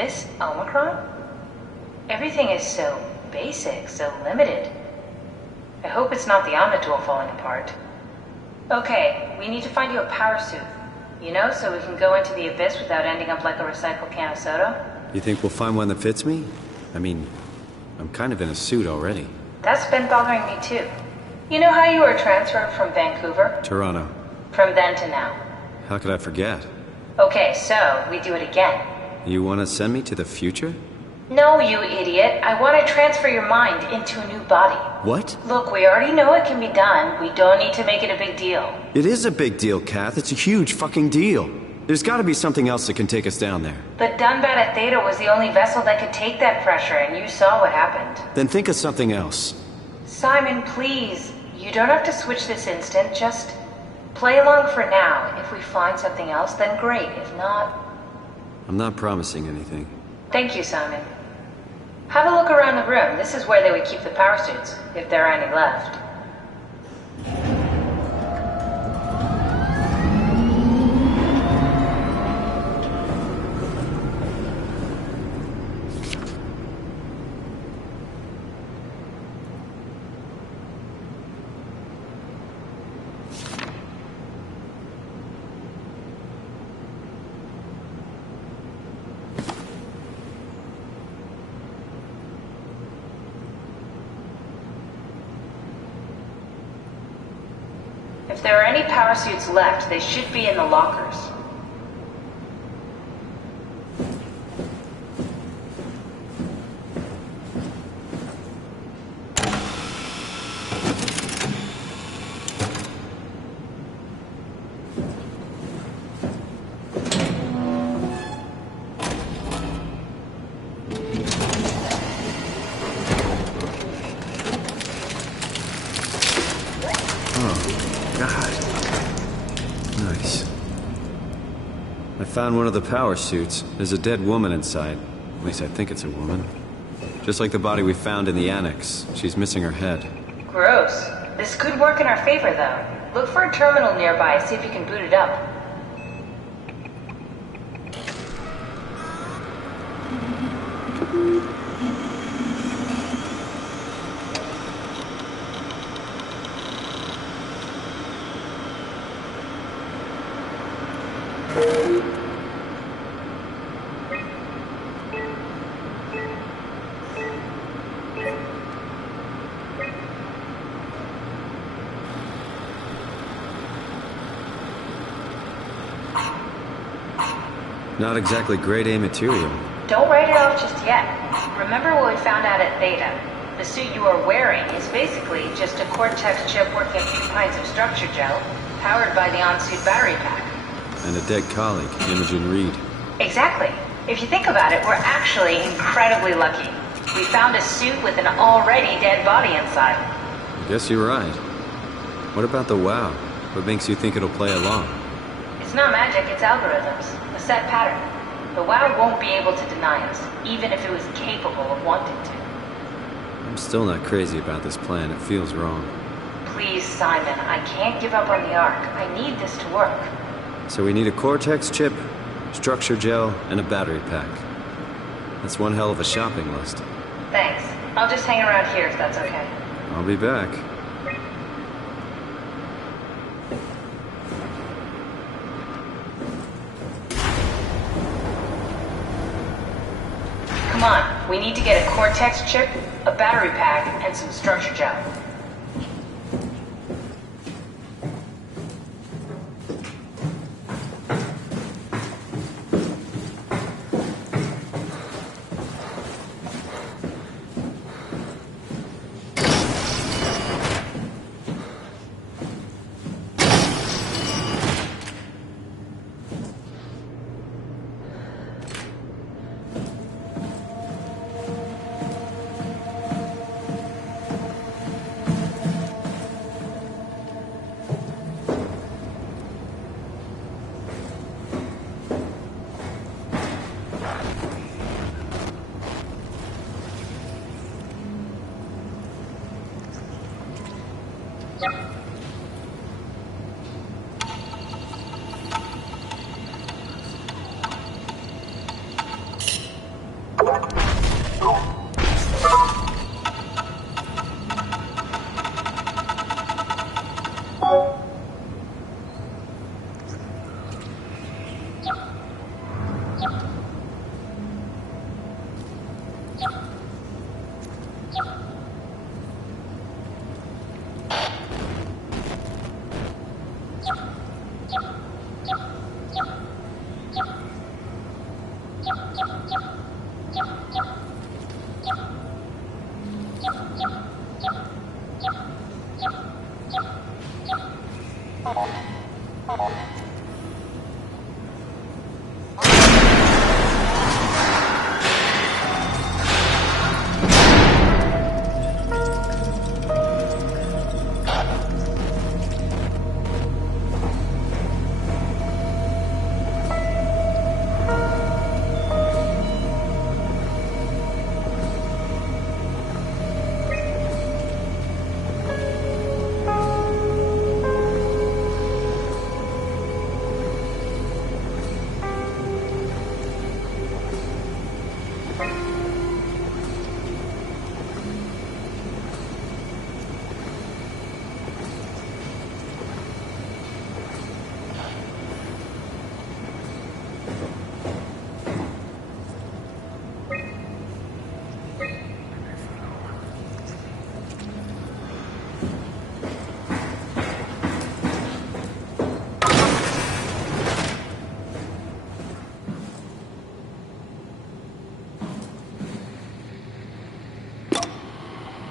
This Omicron? Everything is so basic, so limited. I hope it's not the Omnitool falling apart. Okay, we need to find you a power suit. You know, so we can go into the abyss without ending up like a recycled can of soda. You think we'll find one that fits me? I mean, I'm kind of in a suit already. That's been bothering me too. You know how you were transferred from Vancouver? Toronto. From then to now. How could I forget? Okay, so we do it again. You want to send me to the future? No, you idiot. I want to transfer your mind into a new body. What? Look, we already know it can be done. We don't need to make it a big deal. It is a big deal, Kath. It's a huge fucking deal. There's got to be something else that can take us down there. But Dunbat at Theta was the only vessel that could take that pressure, and you saw what happened. Then think of something else. Simon, please. You don't have to switch this instant. Just play along for now. If we find something else, then great. If not... I'm not promising anything. Thank you, Simon. Have a look around the room. This is where they would keep the power suits, if there are any left. If there are any power suits left, they should be in the lockers. Found one of the power suits. There's a dead woman inside. At least I think it's a woman. Just like the body we found in the annex. She's missing her head. Gross. This could work in our favor, though. Look for a terminal nearby, see if you can boot it up. Not exactly grade A material. Don't write it off just yet. Remember what we found out at Theta? The suit you are wearing is basically just a Cortex chip working 2 pints of structure gel, powered by the on-suit battery pack. And a dead colleague, Imogen Reed. Exactly. If you think about it, we're actually incredibly lucky. We found a suit with an already dead body inside. I guess you're right. What about the WoW? What makes you think it'll play along? It's not magic, it's algorithms. A set pattern. The WoW won't be able to deny us, even if it was capable of wanting to. I'm still not crazy about this plan. It feels wrong. Please, Simon, I can't give up on the Ark. I need this to work. So we need a Cortex chip, structure gel, and a battery pack. That's one hell of a shopping list. Thanks. I'll just hang around here if that's okay. I'll be back. Come on, we need to get a Cortex chip, a battery pack, and some structure gel.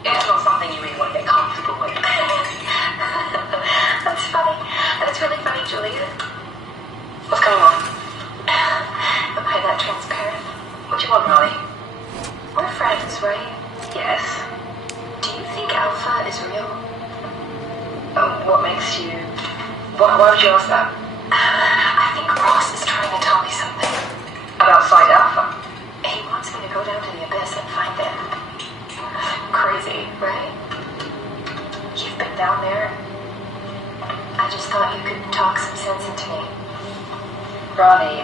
It's not something you really want to get comfortable with. That's funny. That's really funny, Julia. What's going on? Am I that transparent? What do you want, Molly? We're friends, right? Yes. Do you think Alpha is real? What makes you... Why would you ask that? I think Ross is trying to tell me something. About Site Alpha? He wants me to go down to the abyss and find them. Crazy, right? You've been down there. I just thought you could talk some sense into me. Ronnie,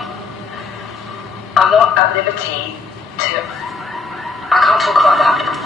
I'm not at liberty to... I can't talk about that.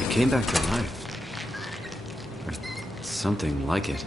It came back to life. Or something like it.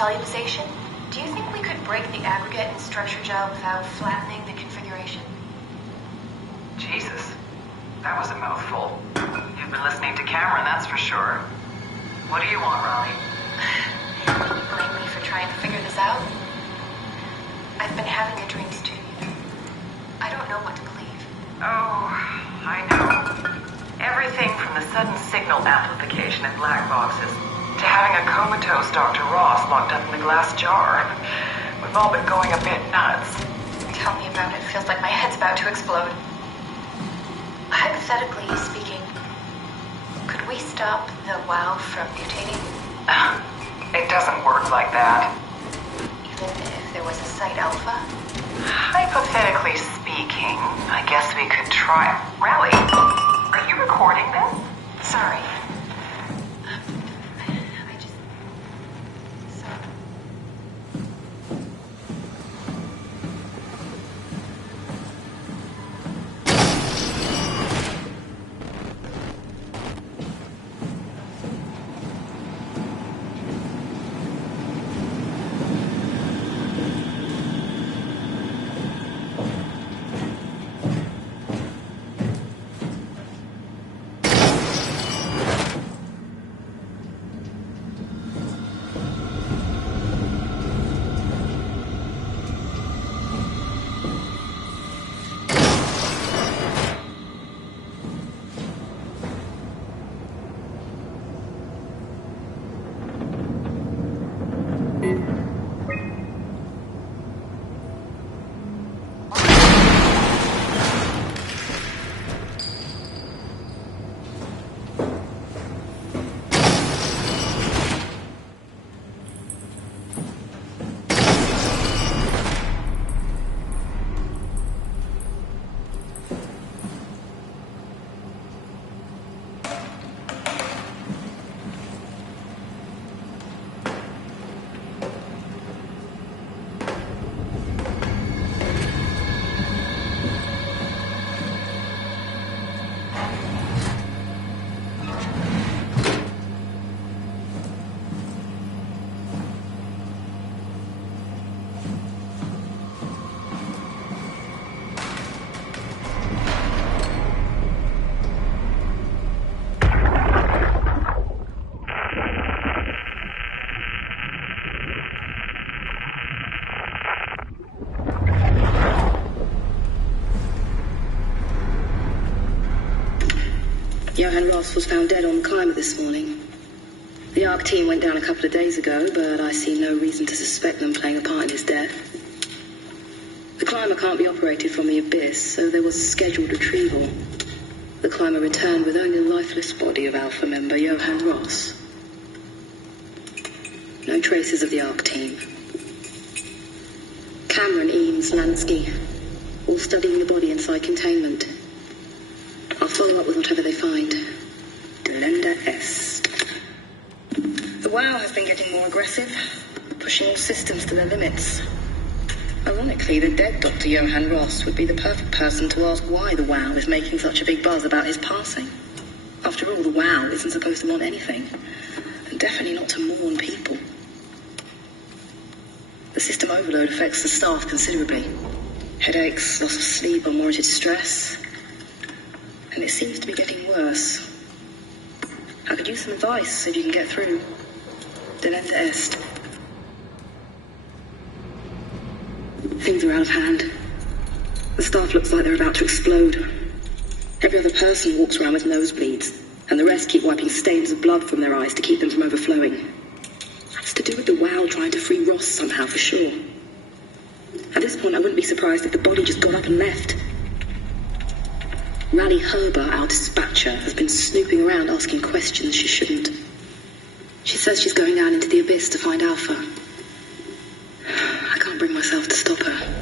Solubilization. Do you think we could break the aggregate and structure gel without flattening the configuration? Jesus, that was a mouthful. You've been listening to Cameron, that's for sure. What do you want, Raleigh? You blame me for trying to figure this out? I've been having a dream, Stu. I don't know what to believe. Oh, I know. Everything from the sudden signal amplification in black boxes to having a comatose Dr. Ross locked up in the glass jar. We've all been going a bit nuts. Tell me about it. Feels like my head's about to explode. Hypothetically speaking, could we stop the WoW from mutating? It doesn't work like that. Even if there was a Site Alpha? Hypothetically speaking, I guess we could try. Raleigh, are you recording this? Sorry. Johann Ross was found dead on the climber this morning. The ARC team went down a couple of days ago, but I see no reason to suspect them playing a part in his death. The climber can't be operated from the abyss, so there was a scheduled retrieval. The climber returned with only the lifeless body of Alpha member Johann Ross. No traces of the ARC team. Cameron, Eames, Lansky, all studying the body inside containment. I'll follow up with whatever they find. Delenda Est. The WOW has been getting more aggressive, pushing all systems to their limits. Ironically, the dead Dr. Johann Ross would be the perfect person to ask why the WOW is making such a big buzz about his passing. After all, the WOW isn't supposed to want anything, and definitely not to mourn people. The system overload affects the staff considerably. Headaches, loss of sleep, unwarranted stress. And it seems to be getting worse. I could use some advice if you can get through. Delenda Est. Things are out of hand. The staff looks like they're about to explode. Every other person walks around with nosebleeds, and the rest keep wiping stains of blood from their eyes to keep them from overflowing. That's to do with the WOW trying to free Ross somehow, for sure. At this point, I wouldn't be surprised if the body just got up and left. Rally Herber, our dispatcher, has been snooping around asking questions she shouldn't. She says she's going down into the abyss to find Alpha. I can't bring myself to stop her.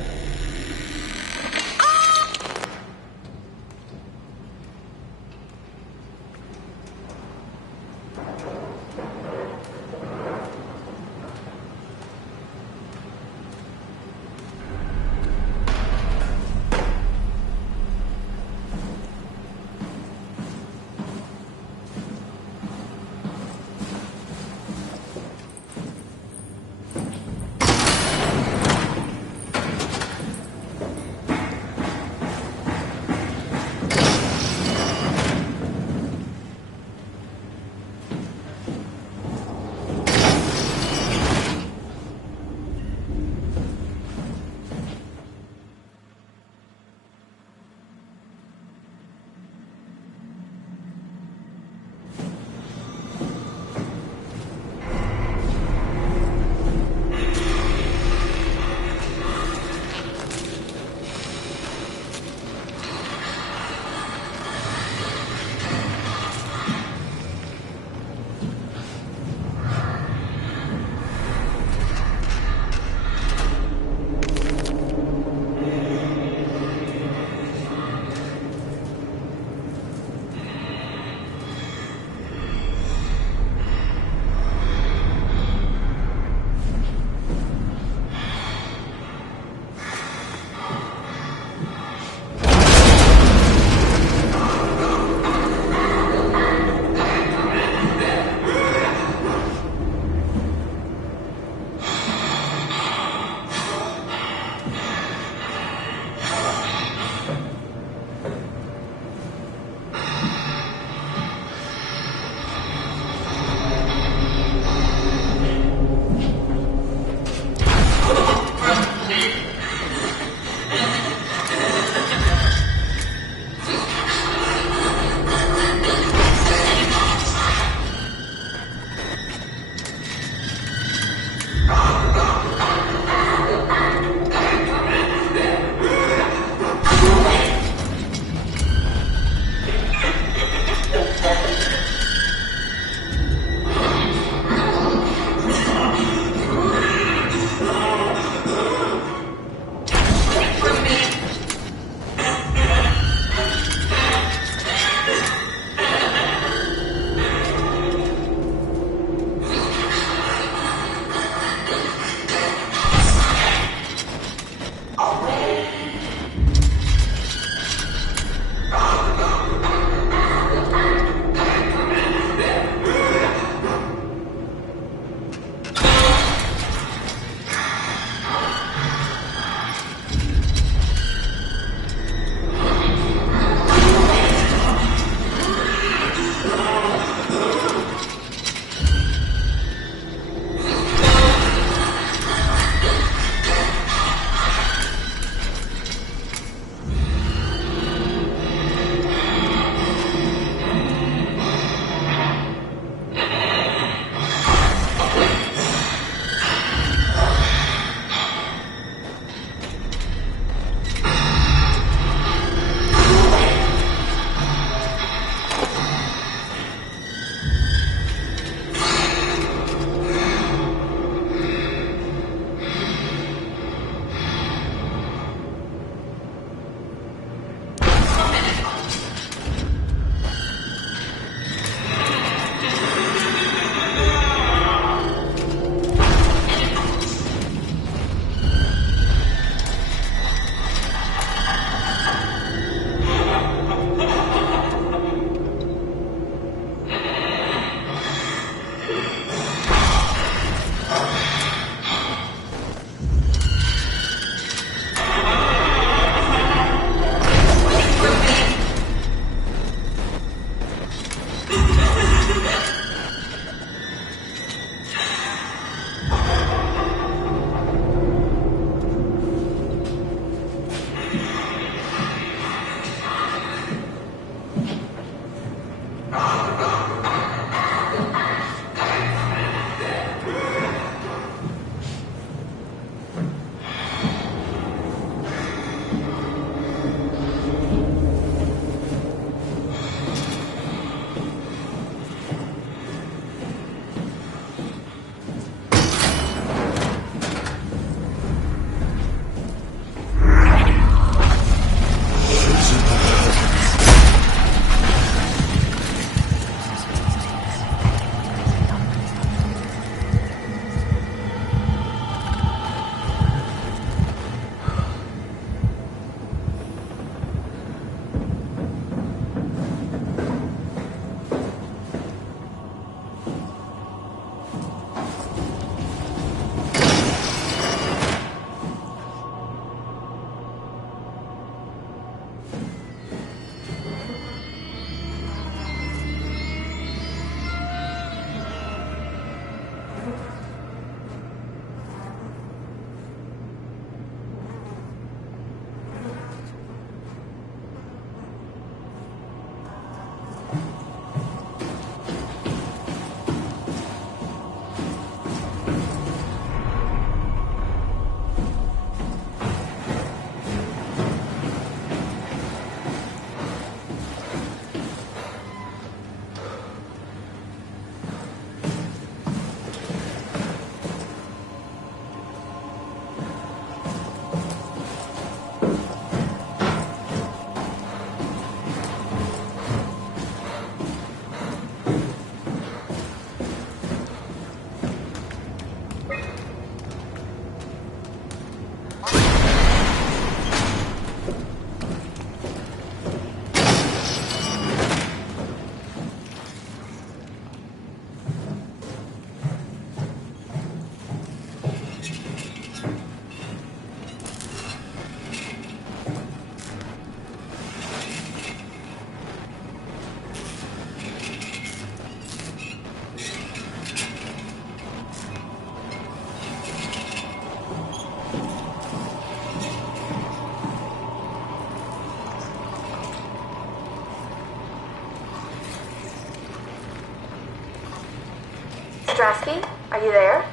Strasky, are you there?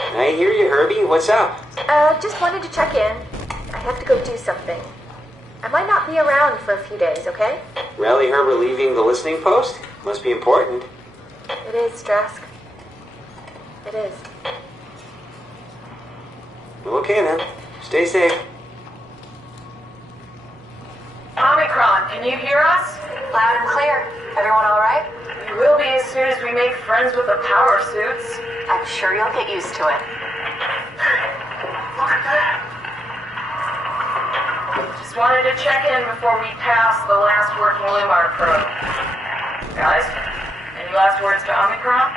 I hear you, Herbie. What's up? Just wanted to check in. I have to go do something. I might not be around for a few days, okay? Rally Herbert leaving the listening post? Must be important. It is, Strask. It is. Well, okay then. Stay safe. Omicron, can you hear us? Loud and clear. Everyone all right? We will be as soon as we make friends with the power suits. I'm sure you'll get used to it. Look at that. Just wanted to check in before we pass the last working Lumar probe. Guys, any last words to Omicron?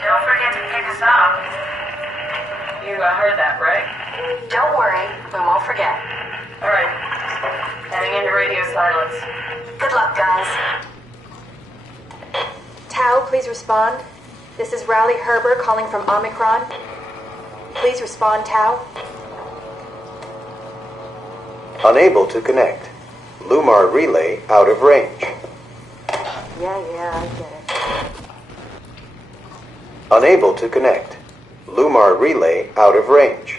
Don't forget to pick us up. You heard that, right? Don't worry, we won't forget. Alright. Heading into radio silence. Good luck, guys. Tau, please respond. This is Rowley Herbert calling from Omicron. Please respond, Tau. Unable to connect. Lumar relay out of range. Yeah, I get it. Unable to connect. Lumar relay out of range.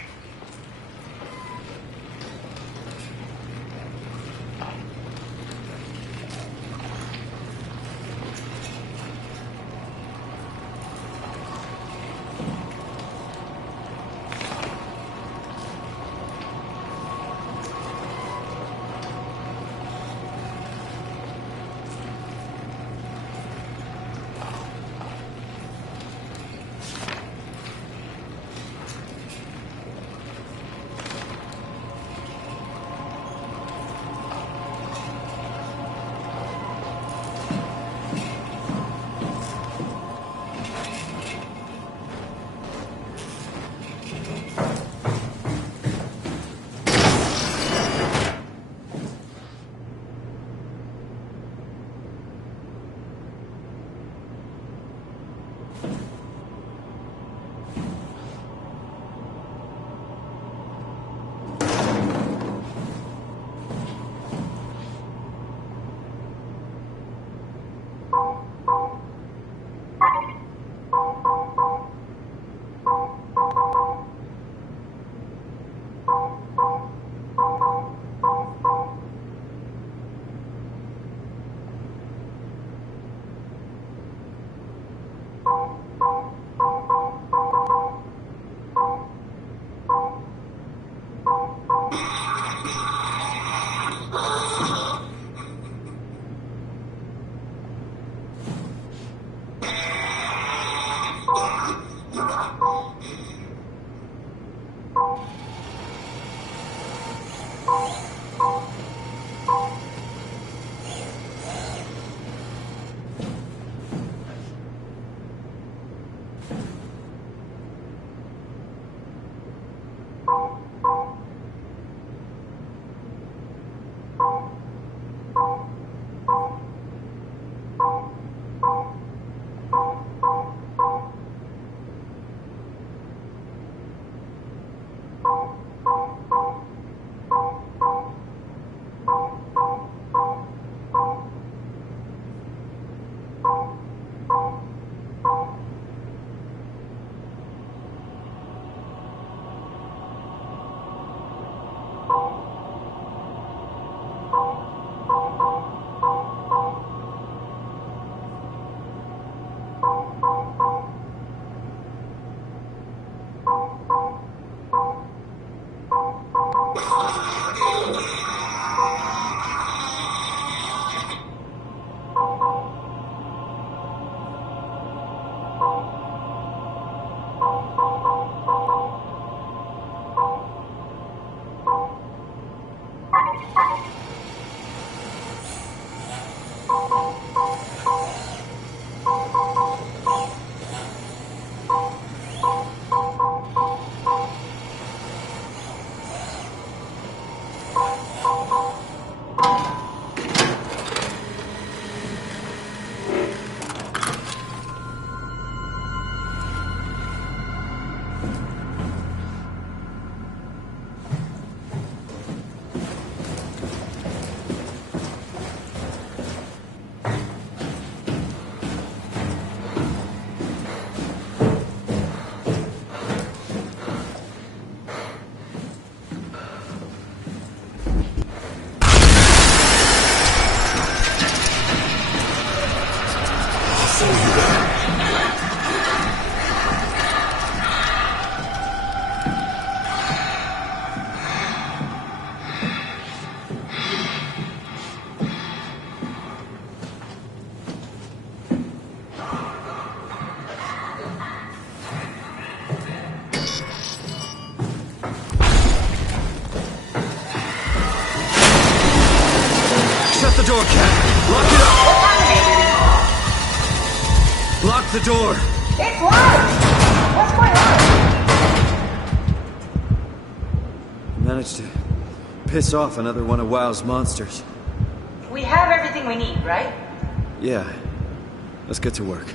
door, Cat! Lock it up! Lock the door! It's locked! What's going on? Managed to piss off another one of WoW's monsters. We have everything we need, right? Yeah. Let's get to work.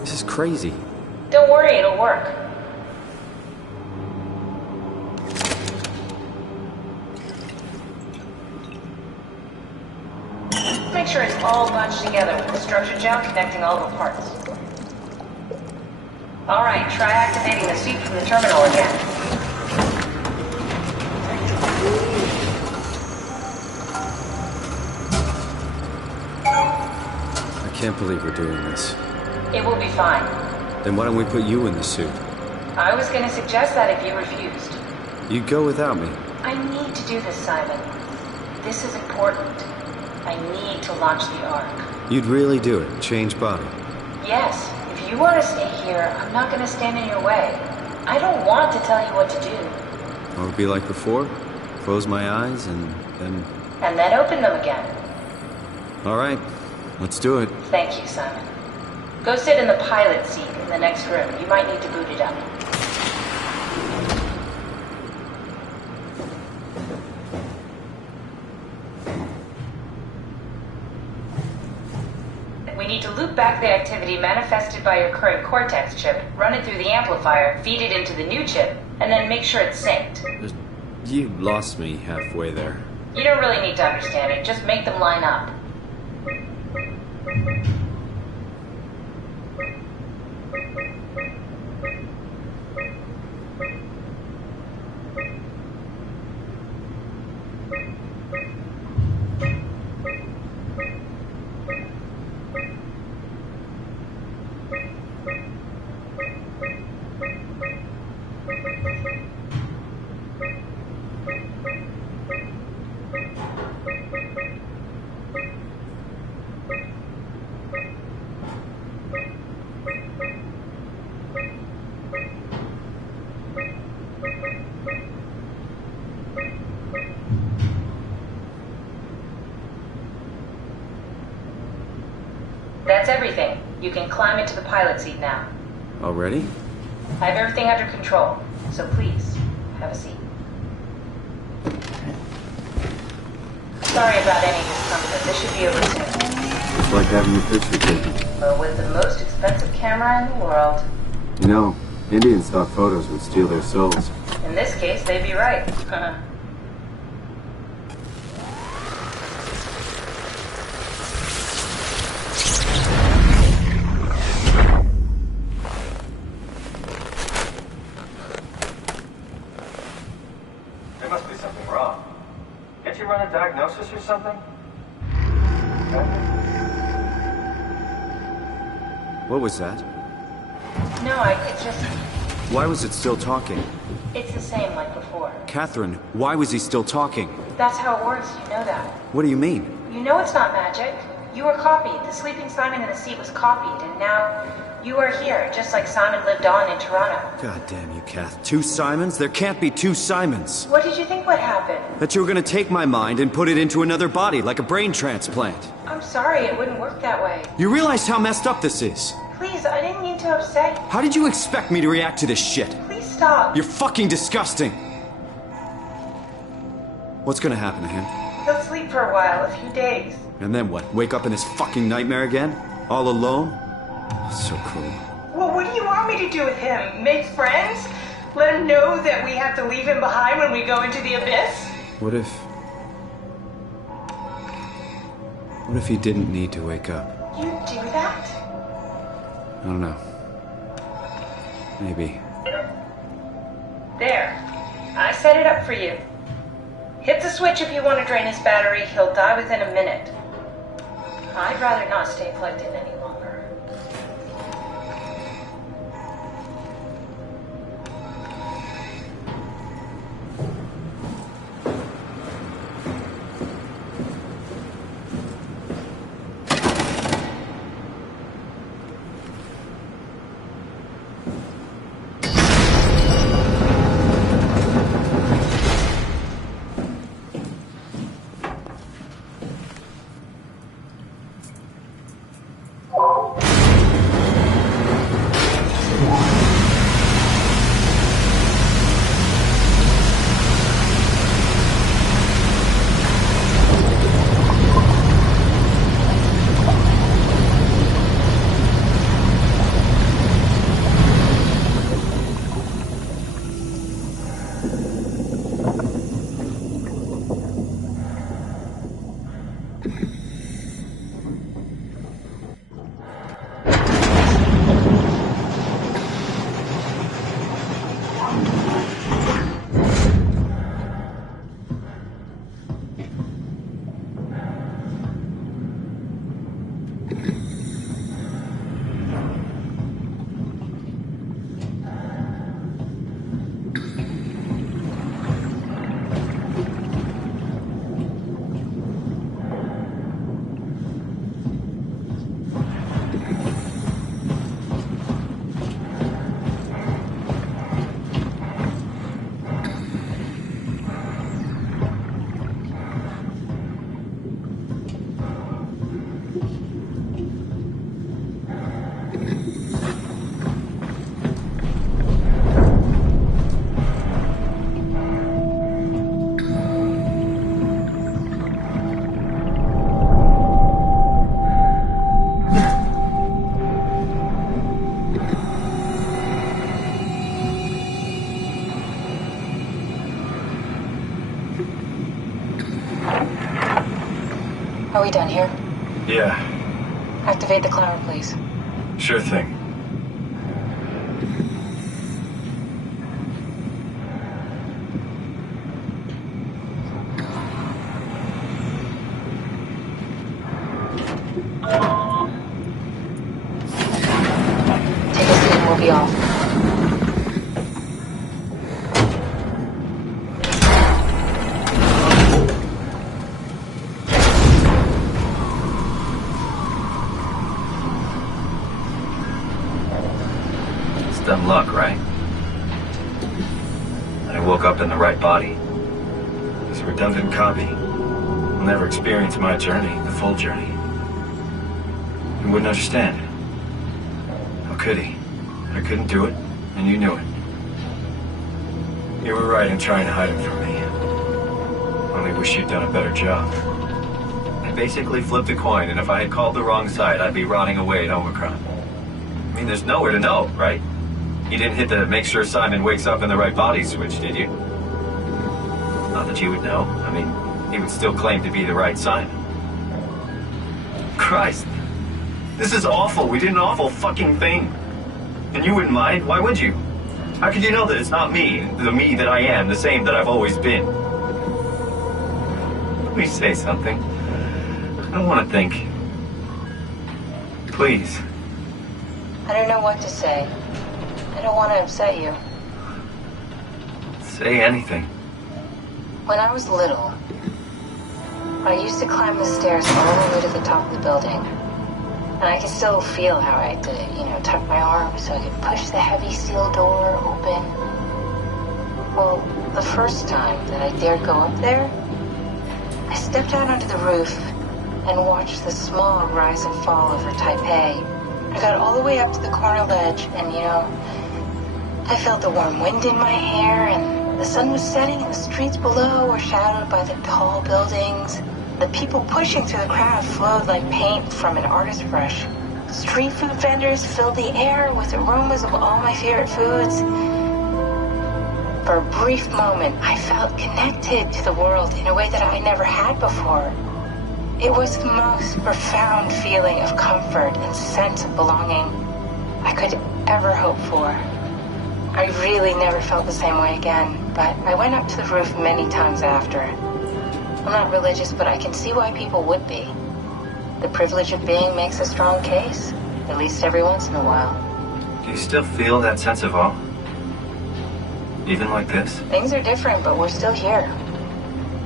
This is crazy. Don't worry, it'll work. Make sure it's all bunched together with the structure gel connecting all the parts. Alright, try activating the suit from the terminal again. I can't believe we're doing this. It will be fine. Then why don't we put you in the suit? I was gonna suggest that if you refused. You'd go without me. I need to do this, Simon. This is important. I need to launch the Ark. You'd really do it? Change body? Yes. If you want to stay here, I'm not gonna stand in your way. I don't want to tell you what to do. Or it'd be like before? Close my eyes and then... And then open them again. Alright, let's do it. Thank you, Simon. Go sit in the pilot seat in the next room. You might need to boot it up. We need to loop back the activity manifested by your current Cortex chip, run it through the amplifier, feed it into the new chip, and then make sure it's synced. You lost me halfway there. You don't really need to understand it, just make them line up. That's everything. You can climb into the pilot seat now. Already? I have everything under control, so please, have a seat. Sorry about any discomfort. This should be over soon. It's like having your picture taken. But with the most expensive camera in the world. You know, Indian stock photos would steal their souls. In this case, they'd be right. There must be something wrong. Can't you run a diagnosis or something? What was that? No, it just... Why was it still talking? It's the same like before. Catherine, why was he still talking? That's how it works, you know that. What do you mean? You know it's not magic. You were copied. The sleeping Simon in the seat was copied, and now you are here, just like Simon lived on in Toronto. God damn you, Kath. 2 Simons? There can't be 2 Simons. What did you think would happen? That you were gonna take my mind and put it into another body, like a brain transplant. I'm sorry, it wouldn't work that way. You realize how messed up this is? Please, I didn't mean to upset you. How did you expect me to react to this shit? Please stop. You're fucking disgusting. What's gonna happen to him? He'll sleep for a while, a few days. And then what? Wake up in his fucking nightmare again? All alone? So cruel. Well, what do you want me to do with him? Make friends? Let him know that we have to leave him behind when we go into the abyss? What if he didn't need to wake up? You do that? I don't know. Maybe. There. I set it up for you. Hit the switch if you want to drain his battery. He'll die within a minute. I'd rather not stay plugged in any longer. we done here? Yeah, Activate the climber, please. sure thing. Take a seat and we'll be off. It's dumb luck, right? I woke up in the right body. This redundant copy will never experience my journey, the full journey. He wouldn't understand. How could he? I couldn't do it, and you knew it. You were right in trying to hide him from me. Only wish you'd done a better job. I basically flipped a coin, and if I had called the wrong side, I'd be rotting away at Omicron. I mean, there's nowhere to know, right? You didn't hit the make sure Simon wakes up in the right body switch, did you? Not that you would know. I mean, he would still claim to be the right Simon. Christ. This is awful. We did an awful fucking thing. And you wouldn't mind. Why would you? How could you know that it's not me, the me that I am, the same that I've always been? Please say something. I don't want to think. Please. I don't know what to say. I don't want to upset you. Say anything. When I was little, I used to climb the stairs all the way to the top of the building. And I can still feel how I had to, tuck my arm so I could push the heavy steel door open. Well, the first time that I dared go up there, I stepped out onto the roof and watched the smog rise and fall over Taipei. I got all the way up to the corner ledge and, I felt the warm wind in my hair and the sun was setting and the streets below were shadowed by the tall buildings. The people pushing through the crowd flowed like paint from an artist's brush. Street food vendors filled the air with aromas of all my favorite foods. For a brief moment, I felt connected to the world in a way that I never had before. It was the most profound feeling of comfort and sense of belonging I could ever hope for. I really never felt the same way again, but I went up to the roof many times after. I'm not religious, but I can see why people would be. The privilege of being makes a strong case, at least every once in a while. Do you still feel that sense of awe? Even like this? Things are different, but we're still here.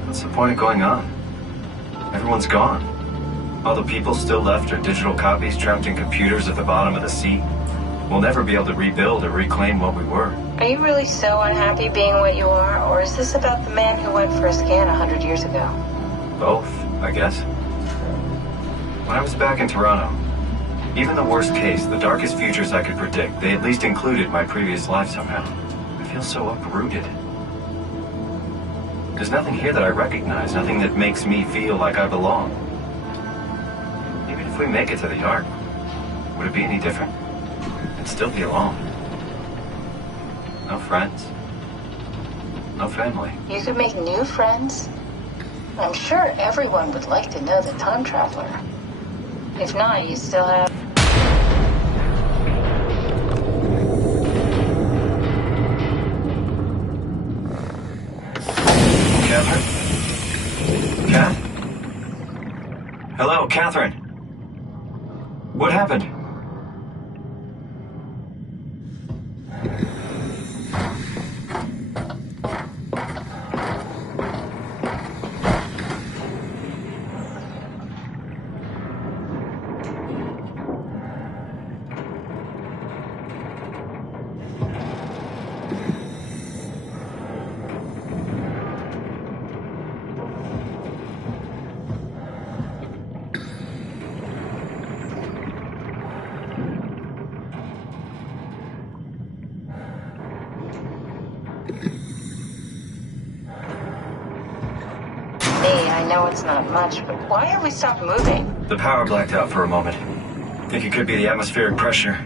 What's the point of going on? Everyone's gone. All the people still left are digital copies trapped in computers at the bottom of the sea. We'll never be able to rebuild or reclaim what we were. Are you really so unhappy being what you are, or is this about the man who went for a scan 100 years ago? Both, I guess. When I was back in Toronto, even the worst case, the darkest futures I could predict, they at least included my previous life somehow. I feel so uprooted. There's nothing here that I recognize, nothing that makes me feel like I belong. Even if we make it to the Ark, would it be any different? I'd still be alone. No friends. No family. You could make new friends. I'm sure everyone would like to know the time traveler. If not, you still have... Catherine? Kat? Hello, Catherine. What happened? I know it's not much, but why have we stopped moving? The power blacked out for a moment. Think it could be the atmospheric pressure.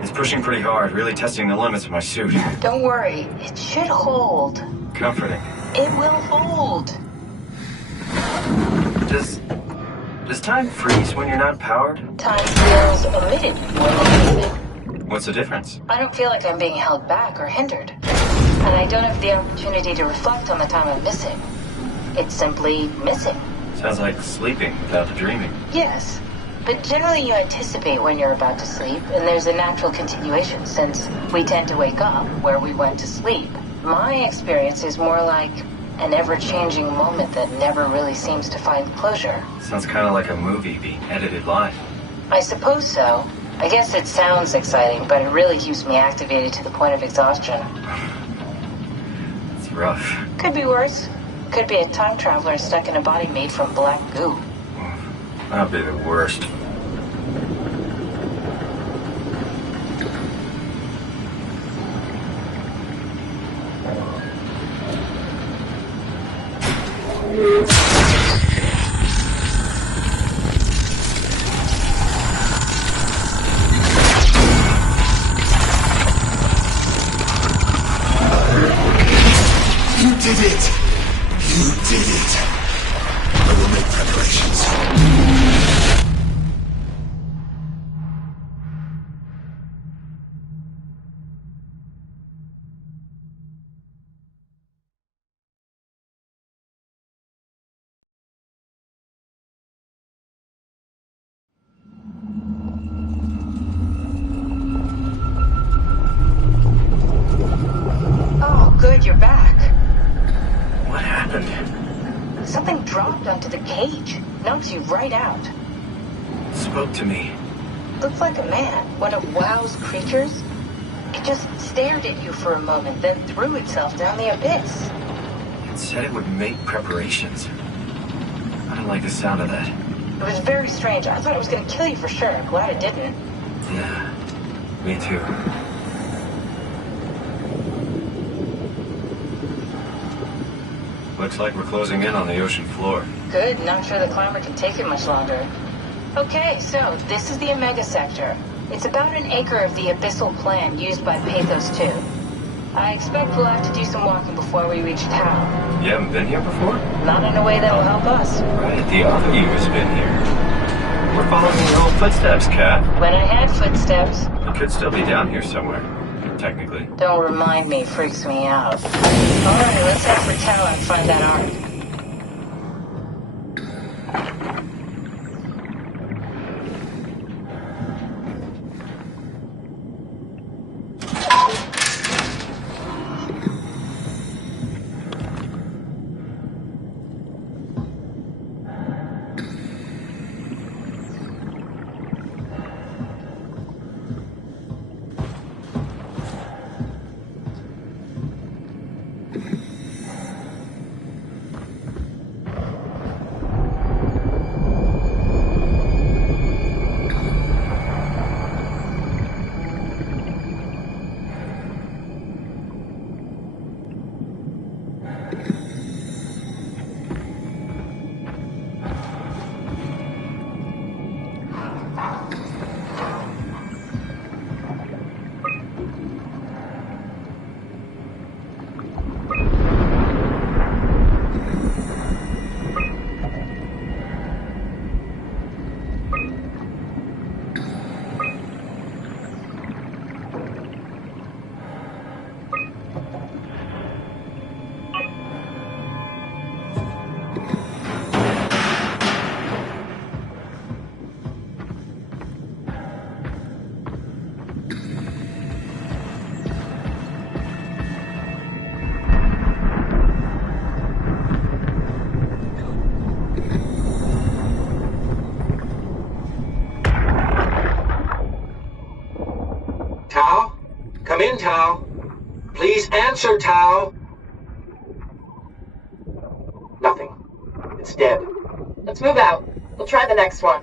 It's pushing pretty hard, really testing the limits of my suit. Don't worry, it should hold. Comforting. It will hold. Does time freeze when you're not powered? Time feels omitted more than anything. What's the difference? I don't feel like I'm being held back or hindered. And I don't have the opportunity to reflect on the time I'm missing. It's simply missing. Sounds like sleeping without the dreaming. Yes. But generally you anticipate when you're about to sleep, and there's a natural continuation since we tend to wake up where we went to sleep. My experience is more like an ever-changing moment that never really seems to find closure. Sounds kind of like a movie being edited live. I suppose so. I guess it sounds exciting, but it really keeps me activated to the point of exhaustion. It's rough. Could be worse. Could be a time traveler stuck in a body made from black goo. That'd be the worst. You did it! You did it! I will make preparations. Oh, good, you're back. What happened? Something dropped onto the cage. Knocks you right out. It spoke to me. Looked like a man. One of WoW's creatures. It just stared at you for a moment, then threw itself down the abyss. It said it would make preparations. I don't like the sound of that. It was very strange. I thought it was going to kill you for sure. I'm glad it didn't. Yeah, me too. Looks like we're closing in on the ocean floor. Good. Not sure the climber can take it much longer. Okay, so this is the Omega Sector. It's about an acre of the abyssal plan used by Pathos 2. I expect we'll have to do some walking before we reach town. You haven't been here before? Not in a way that'll help us. Right, the other you has been here. We're following your old footsteps, Kat. When I had footsteps. It could still be down here somewhere, technically. Don't remind me, freaks me out. Alright, let's head for town and find that ark. Tao? Come in, Tao. Please answer, Tao. Nothing. It's dead. Let's move out. We'll try the next one.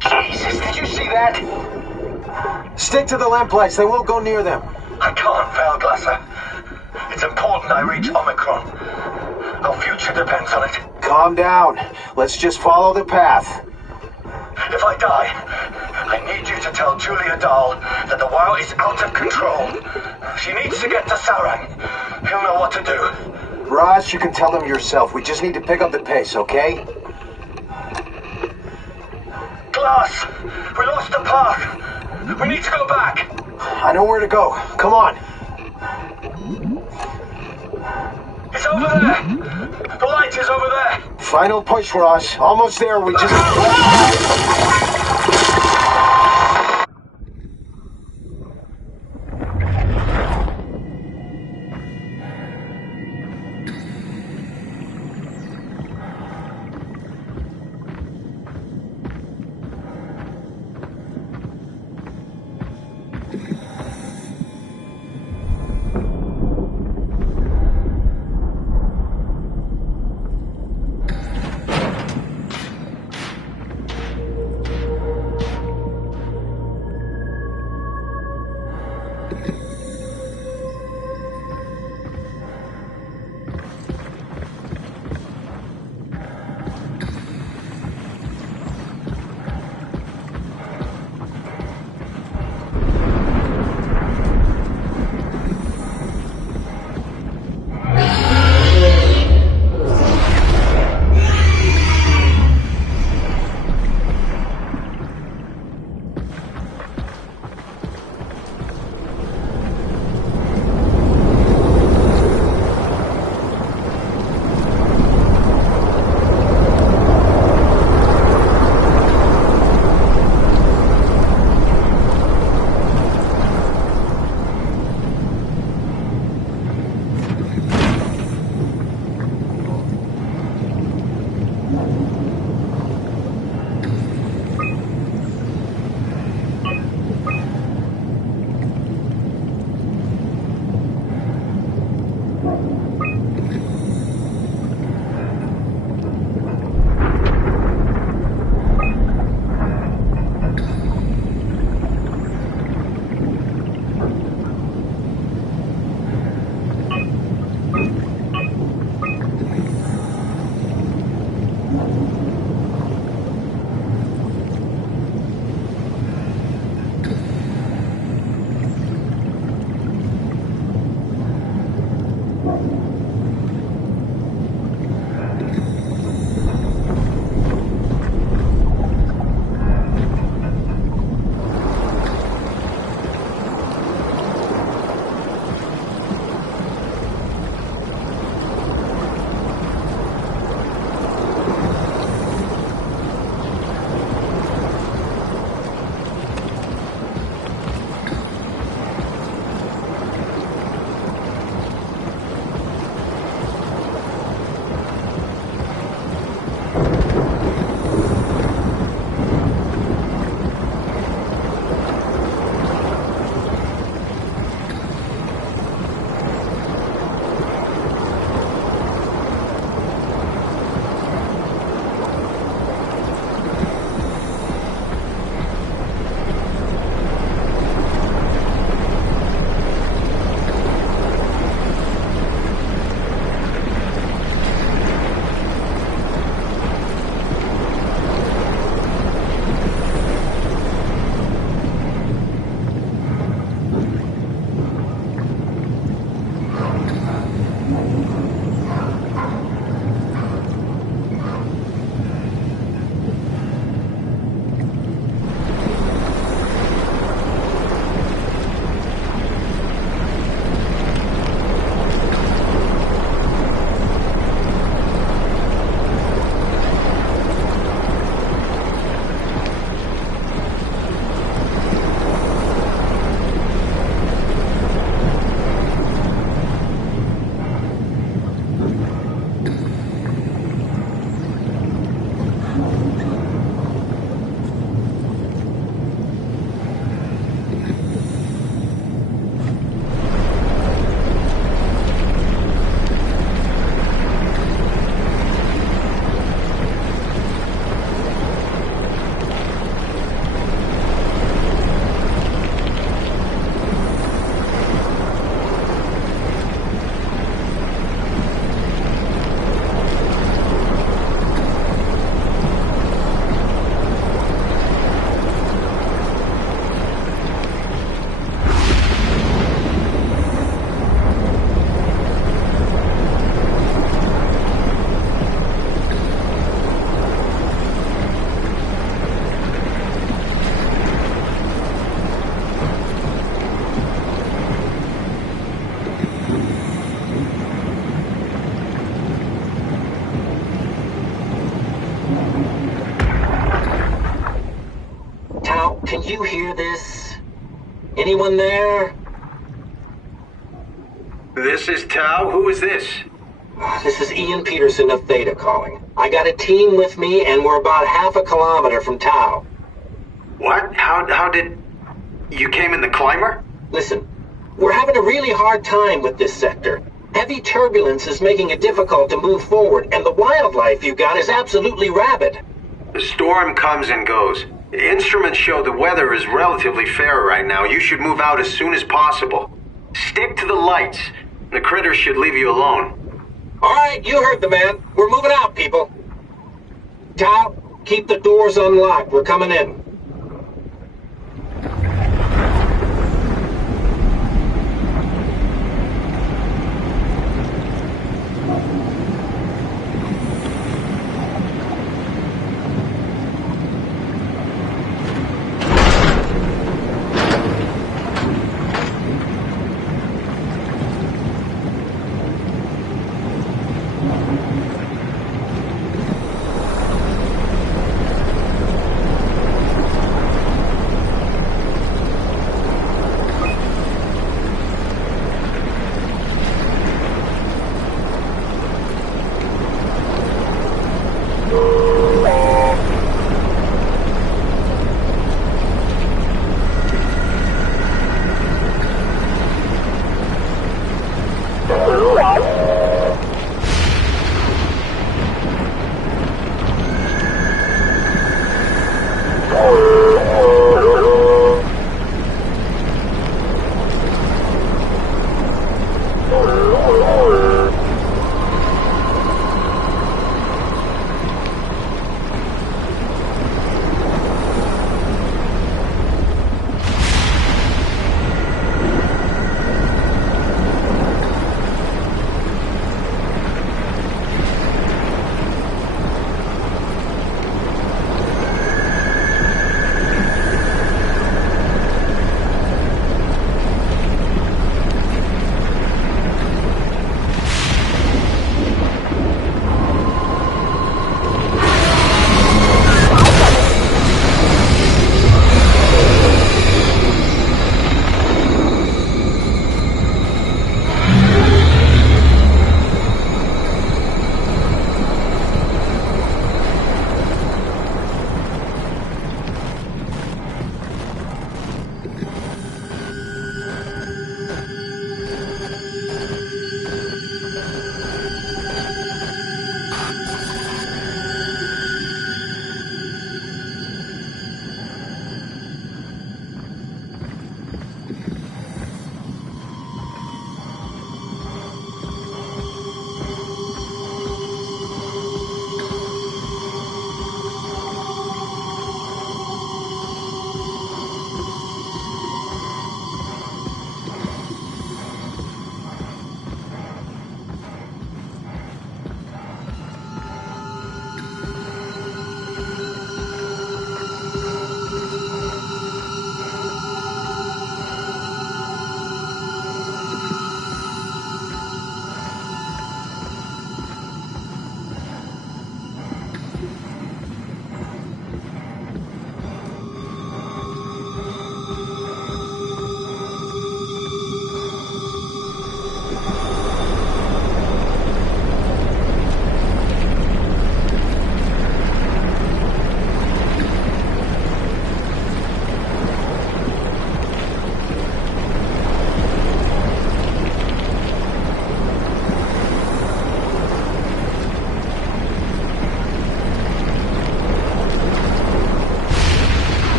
Jesus, did you see that? Stick to the lamplights. They won't go near them. I can't, Veilglasser. It's important I reach Omicron. Our future depends on it. Calm down. Let's just follow the path. If I die, I need you to tell Julia Dahl that the WoW is out of control. She needs to get to Sarang. He'll know what to do. Raj, you can tell them yourself. We just need to pick up the pace, okay? Glass! We lost the path! We need to go back! I know where to go. Come on. It's over there! The light is over there! Final push, Raj. Almost there. We just... Can you hear this? Anyone there? This is Tau. Who is this? This is Ian Peterson of Theta calling. I got a team with me, and we're about half a kilometer from Tau. What? How did... You came in the climber? Listen, we're having a really hard time with this sector. Heavy turbulence is making it difficult to move forward, and the wildlife you got is absolutely rabid. The storm comes and goes. Instruments show the weather is relatively fair right now. You should move out as soon as possible. Stick to the lights. The critters should leave you alone. All right, you heard the man. We're moving out, people. Tau, keep the doors unlocked. We're coming in.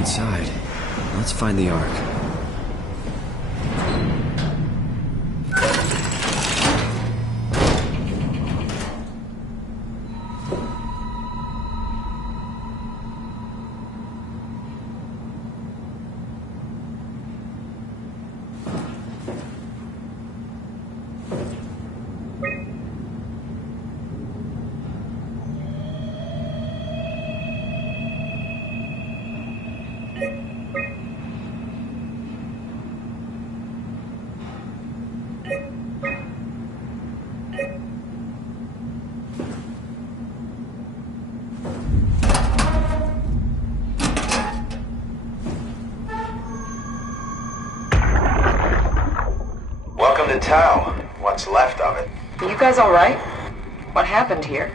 inside. Let's find the Ark. Welcome to town. What's left of it. You guys alright? What happened here?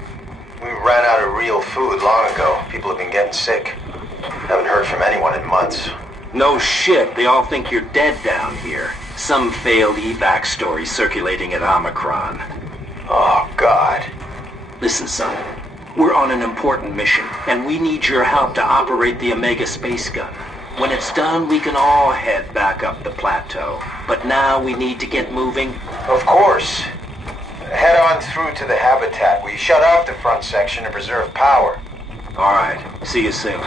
We ran out of real food long ago. People have been getting sick. Haven't heard from anyone in months. No shit, they all think you're dead down here. Some failed evac story circulating at Omicron. Oh, God. Listen, son. We're on an important mission, and we need your help to operate the Omega space gun. When it's done, we can all head back up the plateau. But now we need to get moving. Of course. Head on through to the habitat. We shut off the front section to preserve power. All right. See you soon.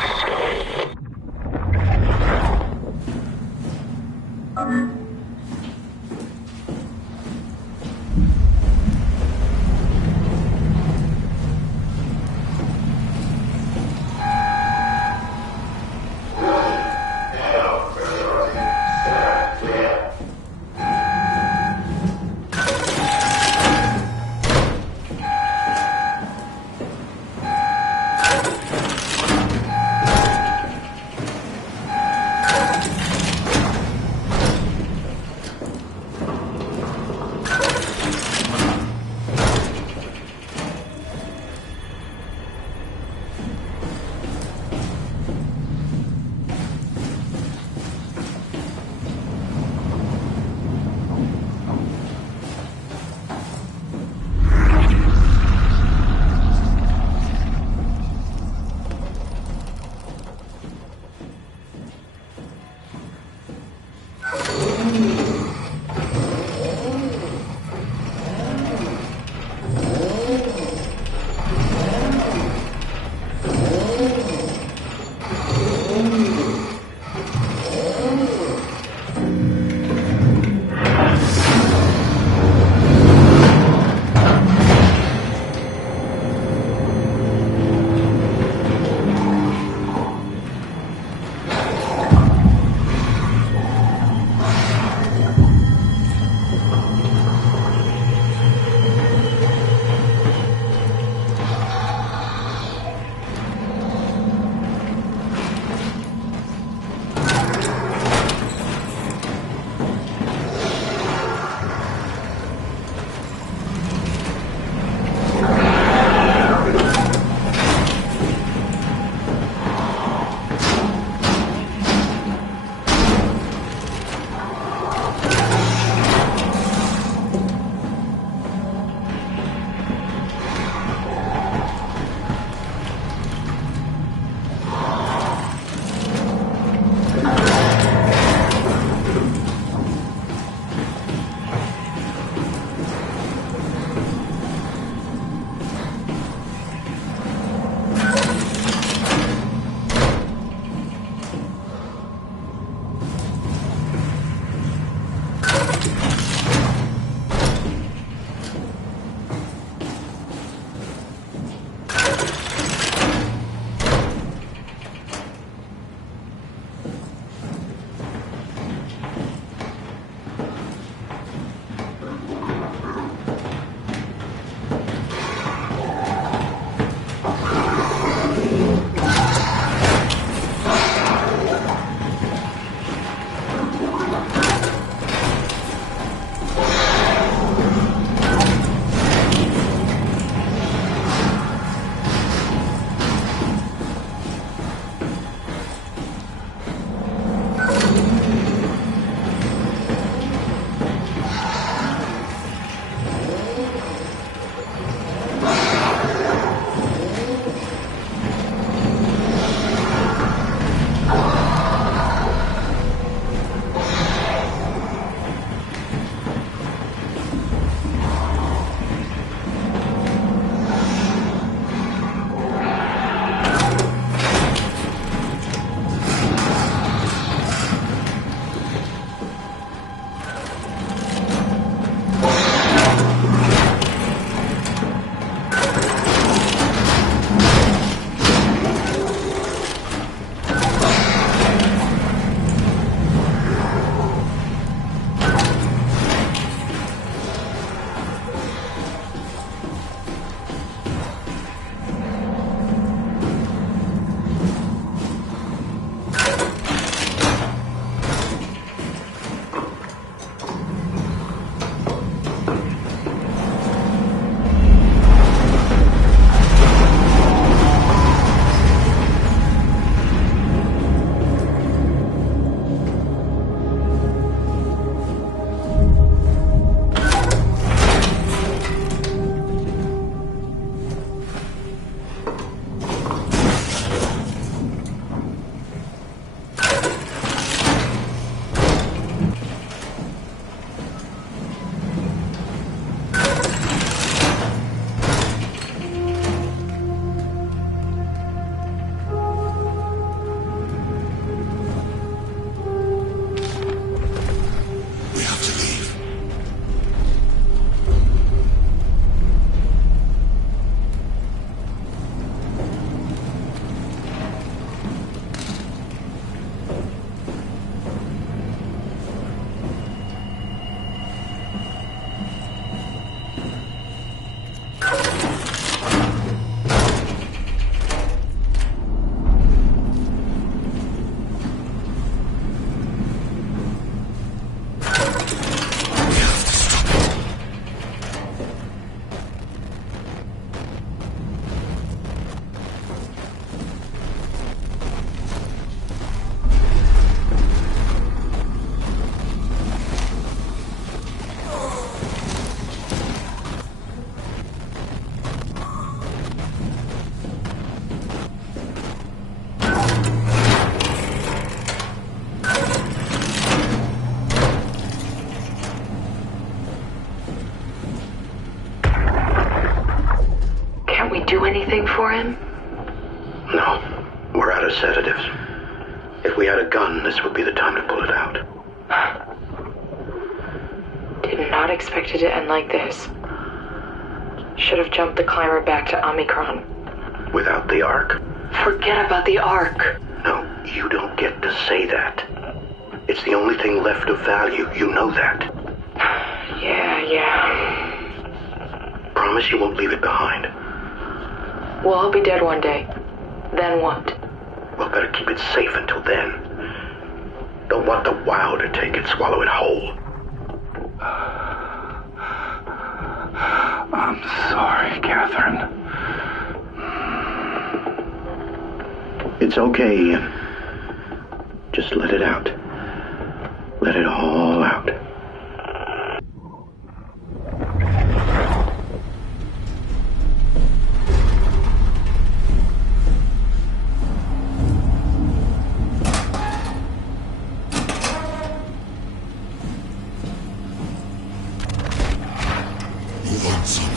do anything for him? No, we're out of sedatives. If we had a gun, this would be the time to pull it out. Did not expect it to end like this. Should have jumped the climber back to Omicron. Without the Ark? Forget about the Ark. No, you don't get to say that. It's the only thing left of value, you know that. Yeah. Promise you won't leave it behind. Well, I'll be dead one day. Then what? We'll better keep it safe until then. Don't want the wow to take it, swallow it whole. I'm sorry, Catherine. It's okay, Ian. Just let it out. Let it all out. Move on, Soma.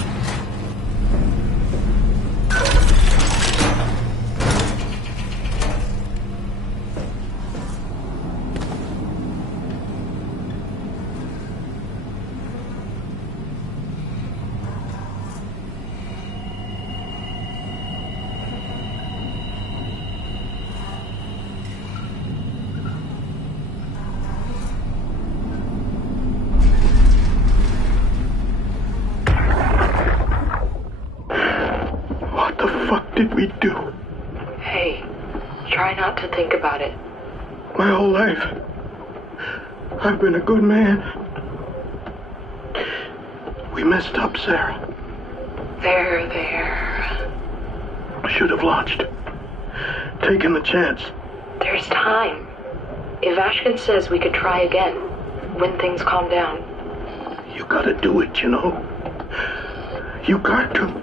What the fuck did we do? Hey, try not to think about it. My whole life, I've been a good man. We messed up, Sarah. There. Should have launched. Taken the chance. There's time. If Ashkin says we could try again, when things calm down. You gotta do it, you know? You got to.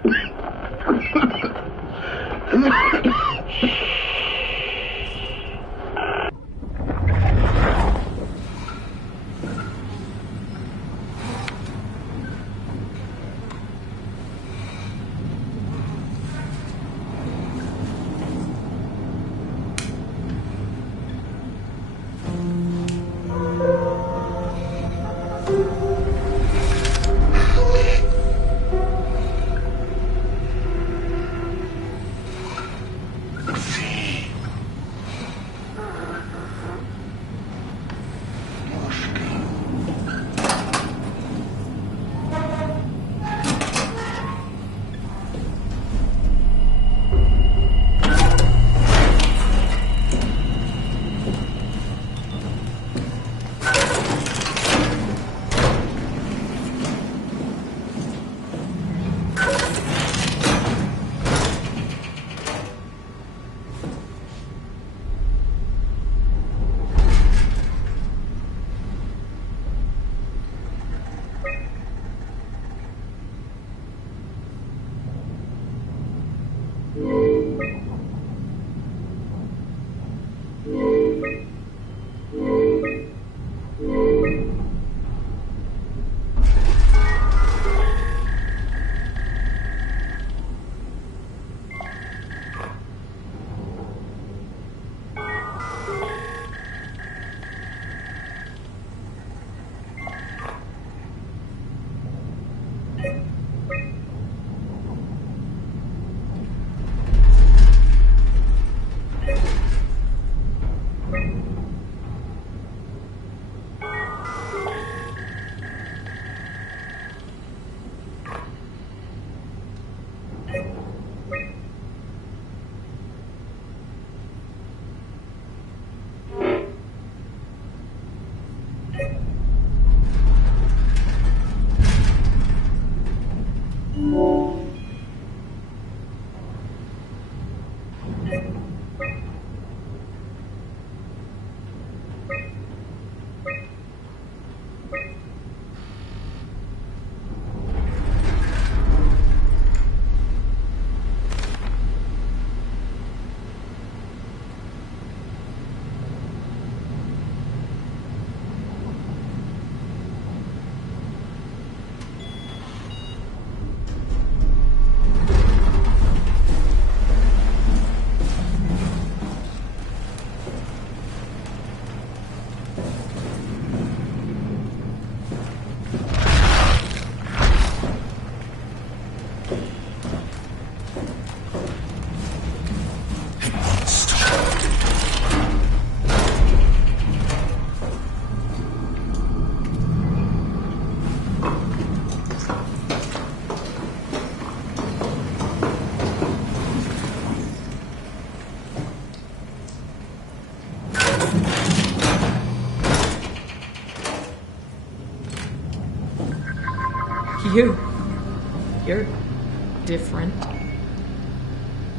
You're different.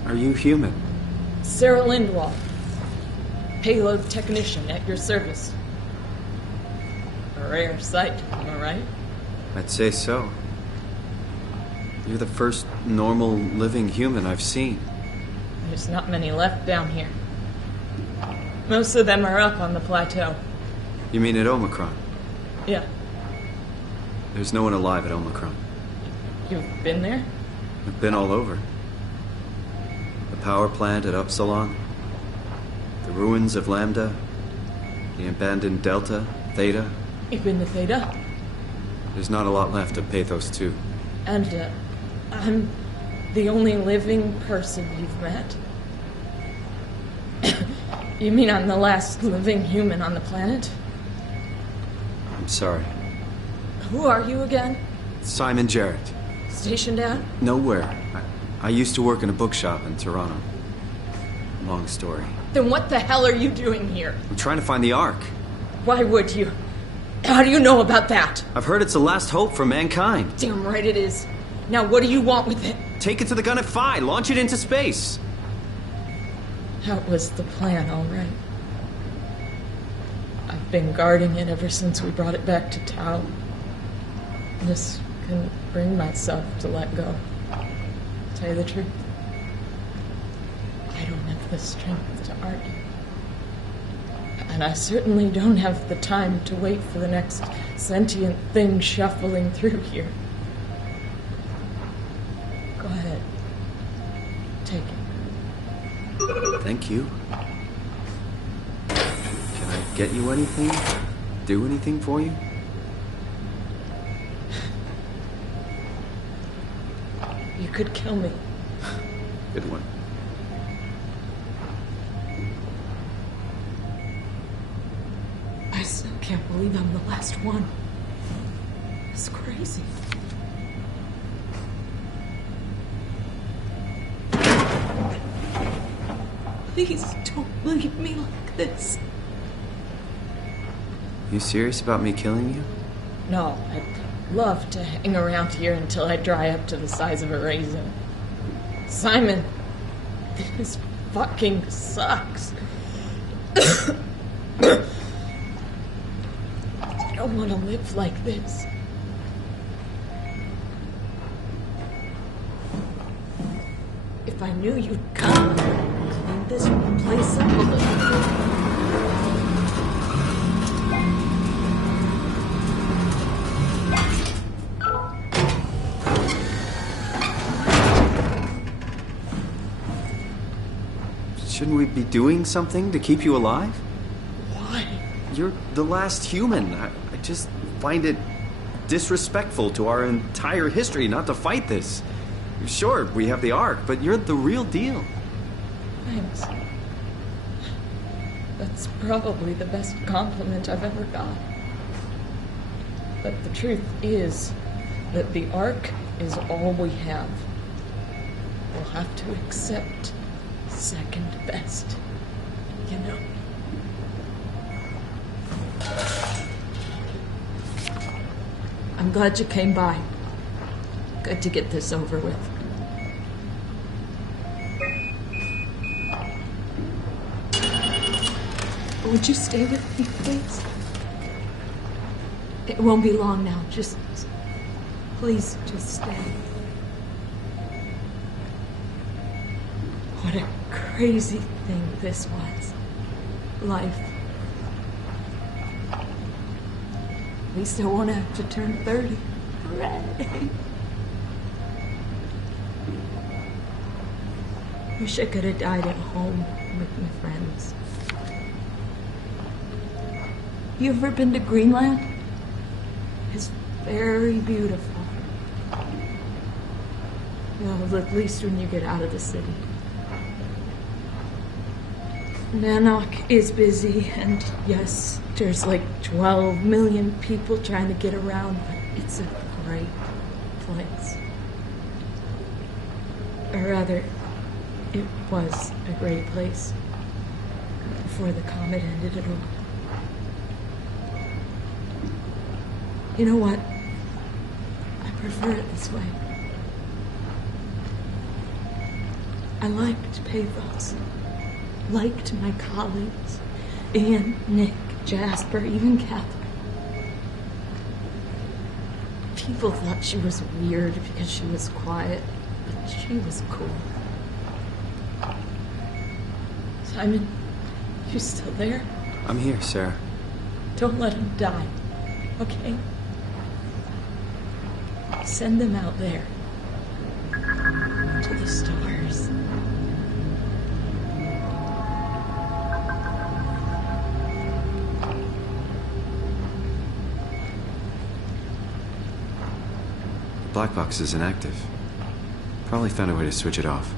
Are you human? Sarah Lindwall, payload technician at your service. A rare sight, am I right? I'd say so. You're the first normal living human I've seen. There's not many left down here. Most of them are up on the plateau. You mean at Omicron? Yeah. There's no one alive at Omicron. You've been there? I've been all over. The power plant at Upsilon, the ruins of Lambda, the abandoned Delta, Theta. You've been to Theta? There's not a lot left of Pathos 2. And, I'm the only living person you've met. You mean I'm the last living human on the planet? I'm sorry. Who are you again? Simon Jarrett. Stationed out? Nowhere. I used to work in a bookshop in Toronto. Long story. Then what the hell are you doing here? I'm trying to find the Ark. Why would you? How do you know about that? I've heard it's the last hope for mankind. Damn right it is. Now what do you want with it? Take it to the Gun at Phi. Launch it into space. That was the plan, all right. I've been guarding it ever since we brought it back to Tau. Just couldn't bring myself to let go. To tell you the truth, I don't have the strength to argue. And I certainly don't have the time to wait for the next sentient thing shuffling through here. Go ahead. Take it. Thank you. Can I get you anything? Do anything for you? You could kill me. Good one. I still can't believe I'm the last one. It's crazy. Please don't leave me like this. You serious about me killing you? No, I'd love to hang around here until I dry up to the size of a raisin. Simon, this fucking sucks. I don't want to live like this. If I knew you'd come, clean this place up a little. Shouldn't we be doing something to keep you alive? Why? You're the last human. I just find it disrespectful to our entire history not to fight this. Sure, we have the Ark, but you're the real deal. Thanks. That's probably the best compliment I've ever got. But the truth is that the Ark is all we have. We'll have to accept second best, you know? I'm glad you came by. Good to get this over with. Would you stay with me, please? It won't be long now. Please, just stay. What a crazy thing this was. Life. At least I won't have to turn 30. Hooray! Wish I could have died at home with my friends. You ever been to Greenland? It's very beautiful. Well, at least when you get out of the city. Nanook is busy, and yes, there's like 12 million people trying to get around, but it's a great place. Or rather, it was a great place before the comet ended it all. You know what? I'm prefer it this way. I liked Pathos. Liked my colleagues. Ian, Nick, Jasper, even Catherine. People thought she was weird because she was quiet, but she was cool. Simon, you still there? I'm here, Sarah. Don't let him die, okay? Send them out there. To the stars. The black box is inactive. Probably found a way to switch it off.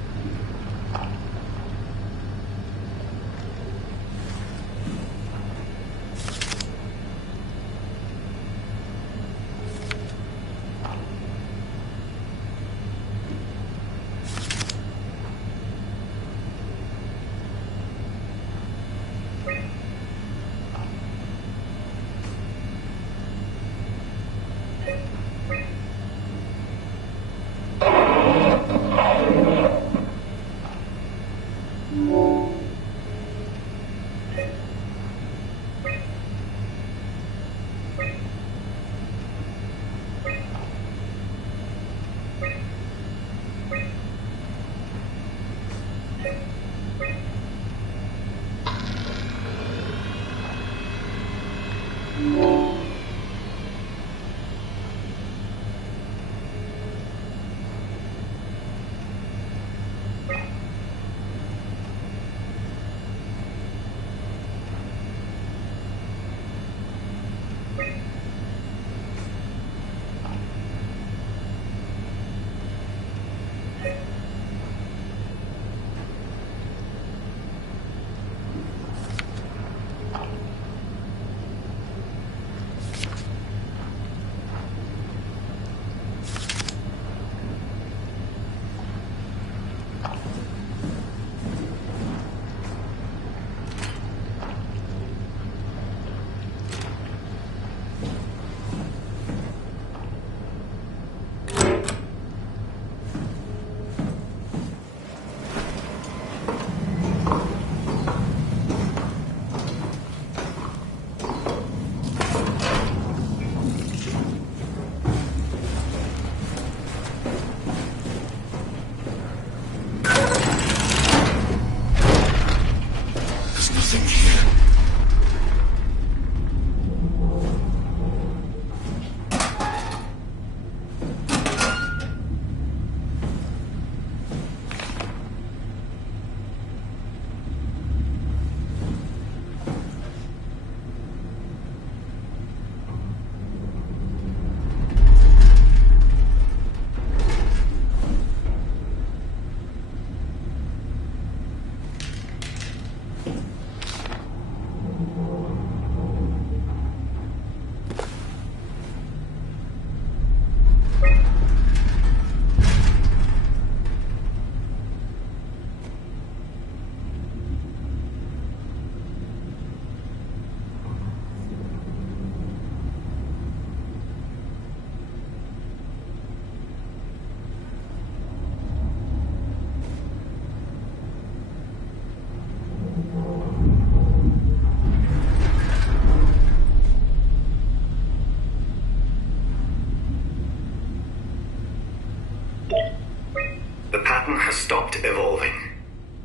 Stopped evolving.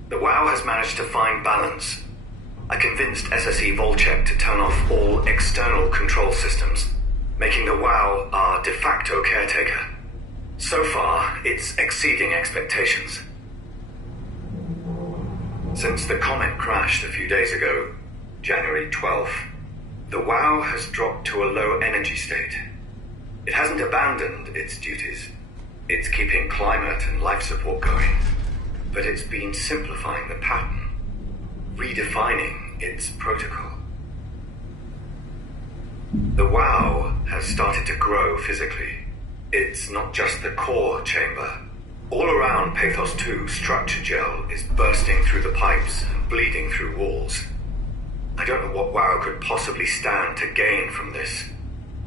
The WoW has managed to find balance. I convinced SSE Volchek to turn off all external control systems, making the WoW our de facto caretaker. So far, it's exceeding expectations. Since the comet crashed a few days ago, January 12th, the WoW has dropped to a low energy state. It hasn't abandoned its duties. It's keeping climate and life support going, but it's been simplifying the pattern, redefining its protocol. The WoW has started to grow physically. It's not just the core chamber. All around Pathos 2, structure gel is bursting through the pipes and bleeding through walls. I don't know what WoW could possibly stand to gain from this,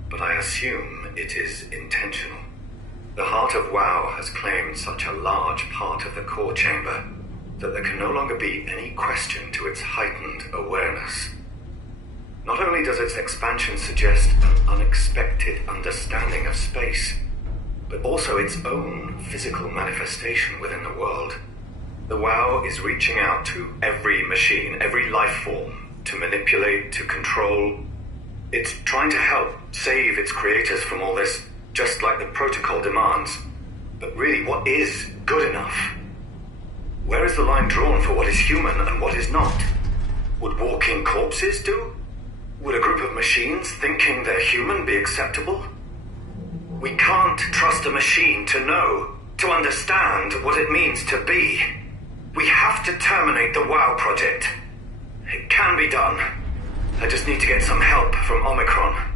but I assume it is intentional. The heart of WoW has claimed such a large part of the core chamber that there can no longer be any question to its heightened awareness. Not only does its expansion suggest an unexpected understanding of space, but also its own physical manifestation within the world. The WoW is reaching out to every machine, every life form, to manipulate, to control. It's trying to help save its creators from all this, just like the protocol demands. But really, what is good enough? Where is the line drawn for what is human and what is not? Would walking corpses do? Would a group of machines thinking they're human be acceptable? We can't trust a machine to know, to understand what it means to be. We have to terminate the WoW project. It can be done. I just need to get some help from Omicron.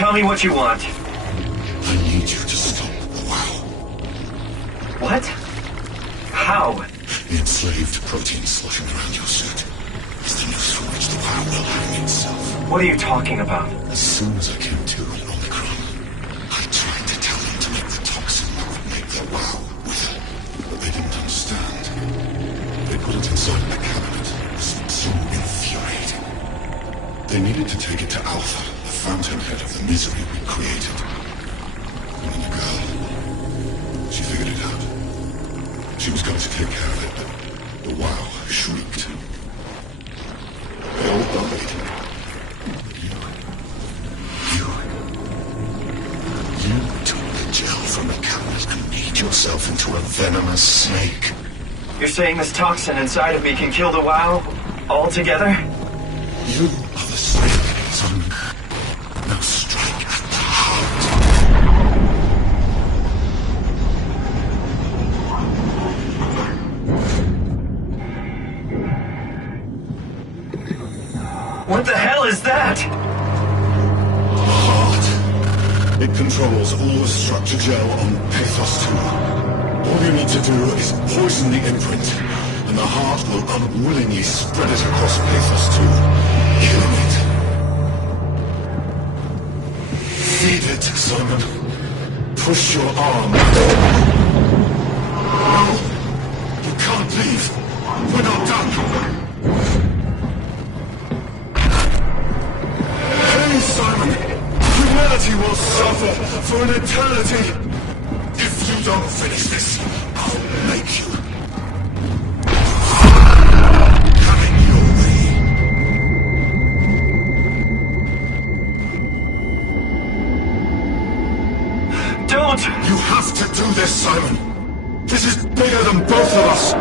Tell me what you want. I need you to stop the WoW. What? How? The enslaved protein sloshing around your suit is the noose from which the WoW will hang itself. What are you talking about? As soon as I came to in Omicron, I tried to tell them to make the toxin that would make the WoW wither, but they didn't understand. They put it inside a cabinet. It was so infuriating. They needed to take it to Alpha, the fountainhead of the misery we created. And then the girl, she figured it out. She was going to take care of it, but the WoW shrieked. They all died. You took the gel from the cabinet and made yourself into a venomous snake. You're saying this toxin inside of me can kill the WoW altogether? You are the snake, son. Now strike at the heart. What the hell is that? The heart. It controls all the structure gel on Pathos 2. All you need to do is poison the imprint, and the heart will unwillingly spread it across Pathos 2, killing it. Feed it, Simon. Push your arm. No! You can't leave. We're not done. Hey, Simon! Humanity will suffer for an eternity! If you don't finish this, I'll make you. Having your way. Don't! You have to do this, Simon. This is bigger than both of us.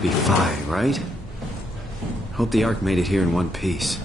be Phi, right? Hope the Ark made it here in one piece.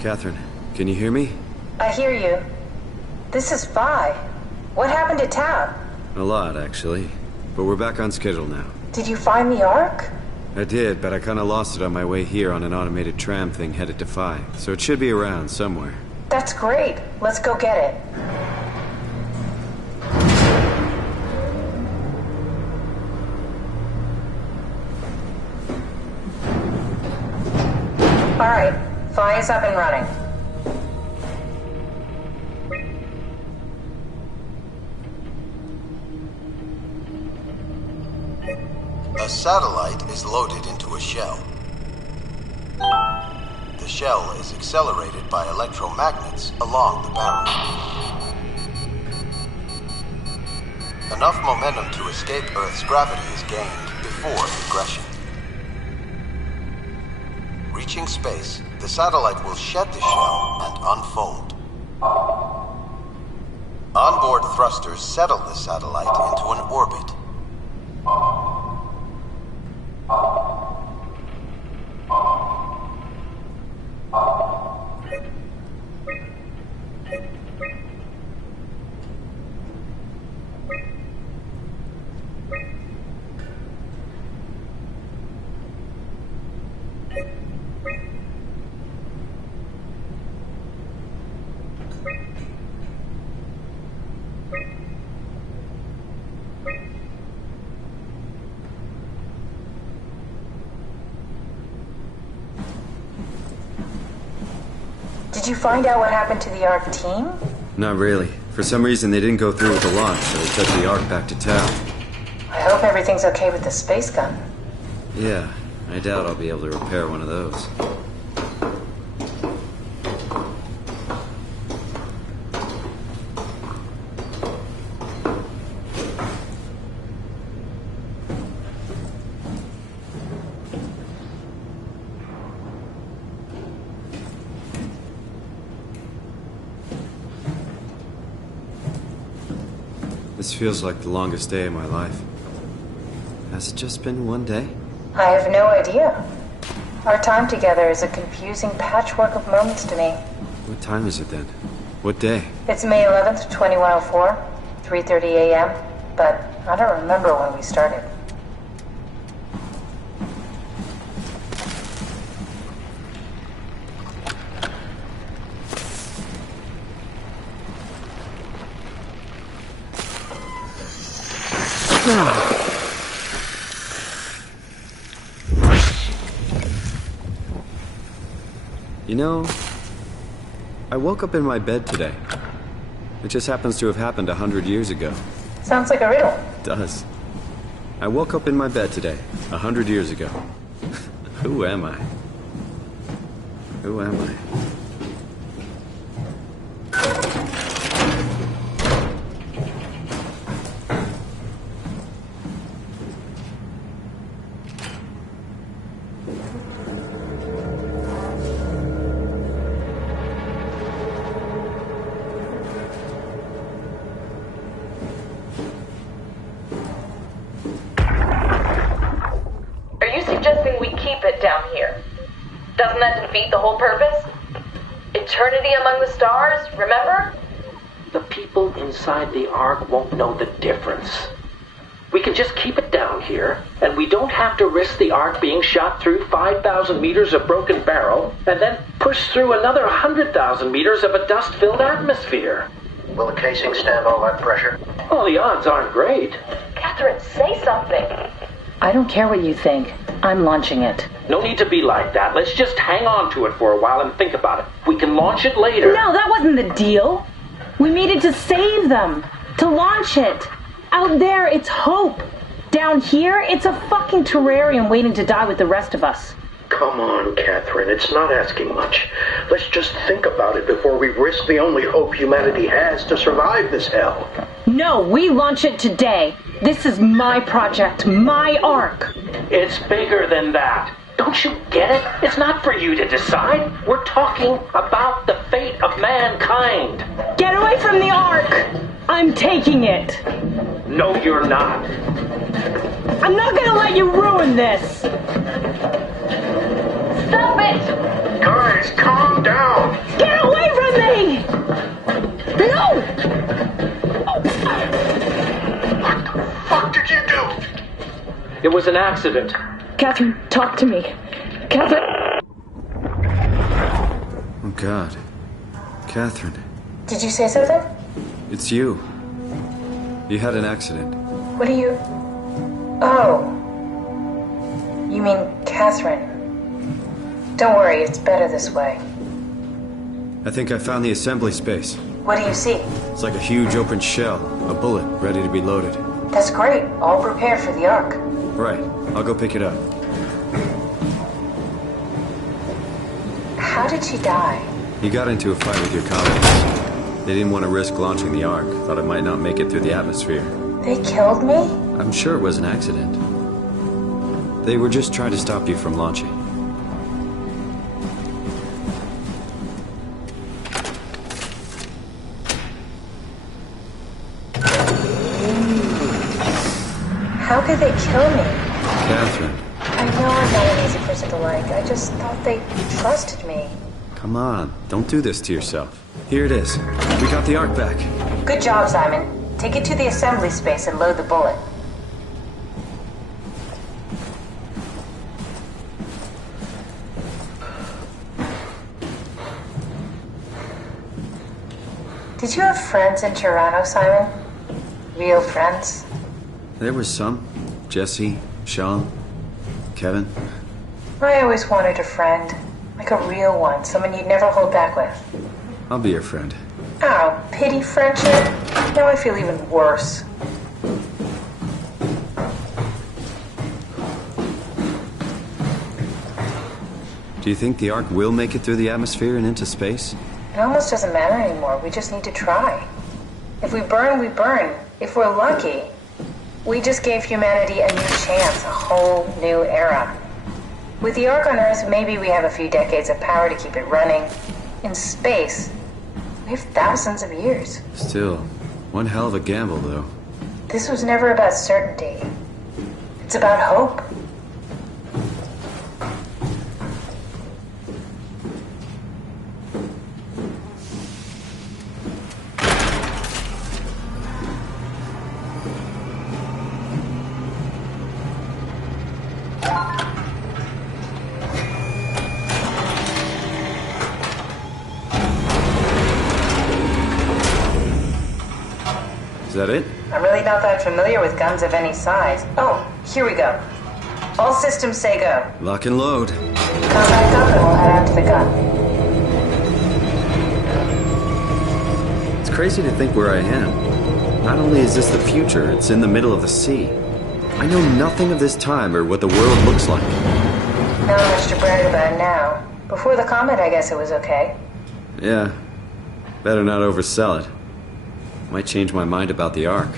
Catherine, can you hear me? I hear you. This is Phi. What happened to Tab? A lot, actually. But we're back on schedule now. Did you find the Ark? I did, but I kinda lost it on my way here on an automated tram thing headed to Phi. So it should be around somewhere. That's great. Let's go get it. All right. Phi is up and running. A satellite is loaded into a shell. The shell is accelerated by electromagnets along the barrel. Enough momentum to escape Earth's gravity is gained before regression. Reaching space, the satellite will shed the shell and unfold. Onboard thrusters settle the satellite into an orbit. Did you find out what happened to the Ark team? Not really. For some reason, they didn't go through with the launch, so they took the Ark back to town. I hope everything's okay with the space gun. Yeah, I doubt I'll be able to repair one of those. This feels like the longest day of my life. Has it just been one day? I have no idea. Our time together is a confusing patchwork of moments to me. What time is it then? What day? It's May 11th, 2104, 3:30 a.m., but I don't remember when we started. You know, I woke up in my bed today. It just happens to have happened 100 years ago. Sounds like a riddle. It does. I woke up in my bed today, 100 years ago. Who am I? Who am I? Down here. Doesn't that defeat the whole purpose? Eternity among the stars, remember? The people inside the Ark won't know the difference. We can just keep it down here, and we don't have to risk the Ark being shot through 5,000 meters of broken barrel, and then push through another 100,000 meters of a dust-filled atmosphere. Will the casing stand all that pressure? Well, the odds aren't great. Catherine, say something. I don't care what you think. I'm launching it. No need to be like that. Let's just hang on to it for a while and think about it. We can launch it later. No, that wasn't the deal. We needed to save them. To launch it. Out there, it's hope. Down here, it's a fucking terrarium waiting to die with the rest of us. Come on, Catherine, it's not asking much. Let's just think about it before we risk the only hope humanity has to survive this hell. No, we launch it today. This is my project, my Ark. It's bigger than that. Don't you get it? It's not for you to decide. We're talking about the fate of mankind. Get away from the Ark! I'm taking it. No, you're not. I'm not gonna let you ruin this. Stop it! Guys, calm down. Get away from me! No! What the fuck did you do? It was an accident. Catherine, talk to me. Catherine! Oh, God. Catherine. Did you say something? It's you. You had an accident. What do you... Oh. You mean Catherine. Don't worry, it's better this way. I think I found the assembly space. What do you see? It's like a huge open shell. A bullet ready to be loaded. That's great. All prepared for the Ark. Right. I'll go pick it up. How did she die? You got into a fight with your colleagues. They didn't want to risk launching the Ark. Thought it might not make it through the atmosphere. They killed me? I'm sure it was an accident. They were just trying to stop you from launching. How could they kill me? Catherine. I know I'm not an easy person to like. I just thought they trusted me. Come on. Don't do this to yourself. Here it is. We got the Ark back. Good job, Simon. Take it to the assembly space and load the bullet. Did you have friends in Toronto, Simon? Real friends? There was some. Jesse, Sean, Kevin. I always wanted a friend. Like a real one. Someone you'd never hold back with. I'll be your friend. Ow, pity friendship? Now I feel even worse. Do you think the Ark will make it through the atmosphere and into space? It almost doesn't matter anymore. We just need to try. If we burn, we burn. If we're lucky, we just gave humanity a new chance, a whole new era. With the Ark on Earth, maybe we have a few decades of power to keep it running. In space, we have thousands of years. Still, one hell of a gamble, though. This was never about certainty. It's about hope. Is that it? I'm really not that familiar with guns of any size. Oh, here we go. All systems say go. Lock and load. Come back up and we'll head out to the gun. It's crazy to think where I am. Not only is this the future, it's in the middle of the sea. I know nothing of this time or what the world looks like. Not much to brag about now. Before the comet, I guess it was okay. Yeah. Better not oversell it. Might change my mind about the Ark.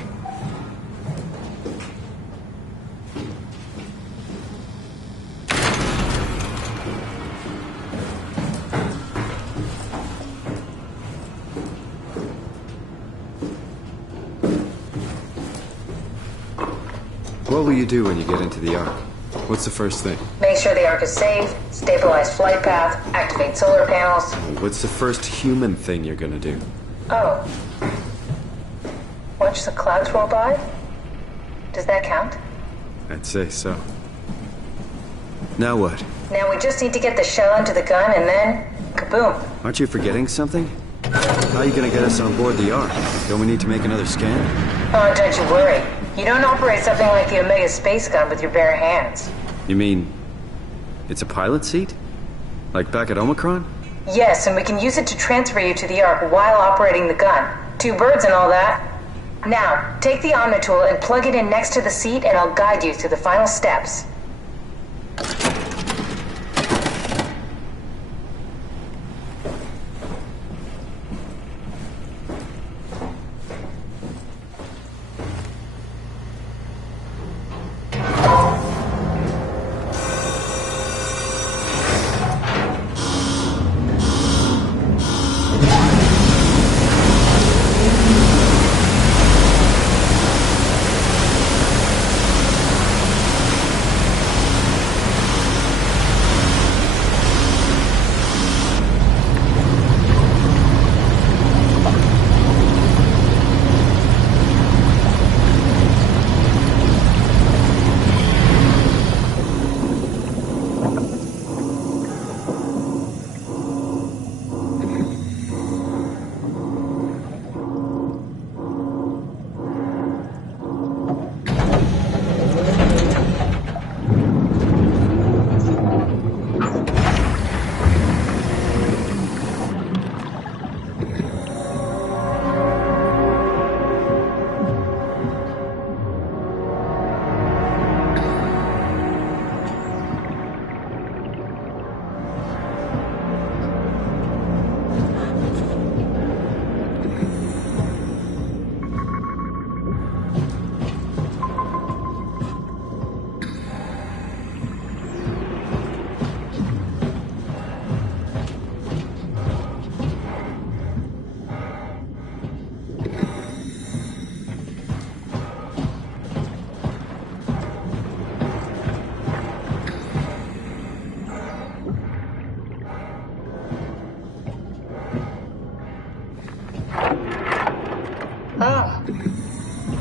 What will you do when you get into the Ark? What's the first thing? Make sure the Ark is safe, stabilize flight path, activate solar panels. What's the first human thing you're gonna do? Oh. Watch the clouds roll by? Does that count? I'd say so. Now what? Now we just need to get the shell into the gun and then, kaboom. Aren't you forgetting something? How are you gonna get us on board the Ark? Don't we need to make another scan? Oh, don't you worry. You don't operate something like the Omega space gun with your bare hands. You mean, it's a pilot seat? Like back at Omicron? Yes, and we can use it to transfer you to the Ark while operating the gun. 2 birds and all that. Now, take the Omnitool and plug it in next to the seat and I'll guide you through the final steps.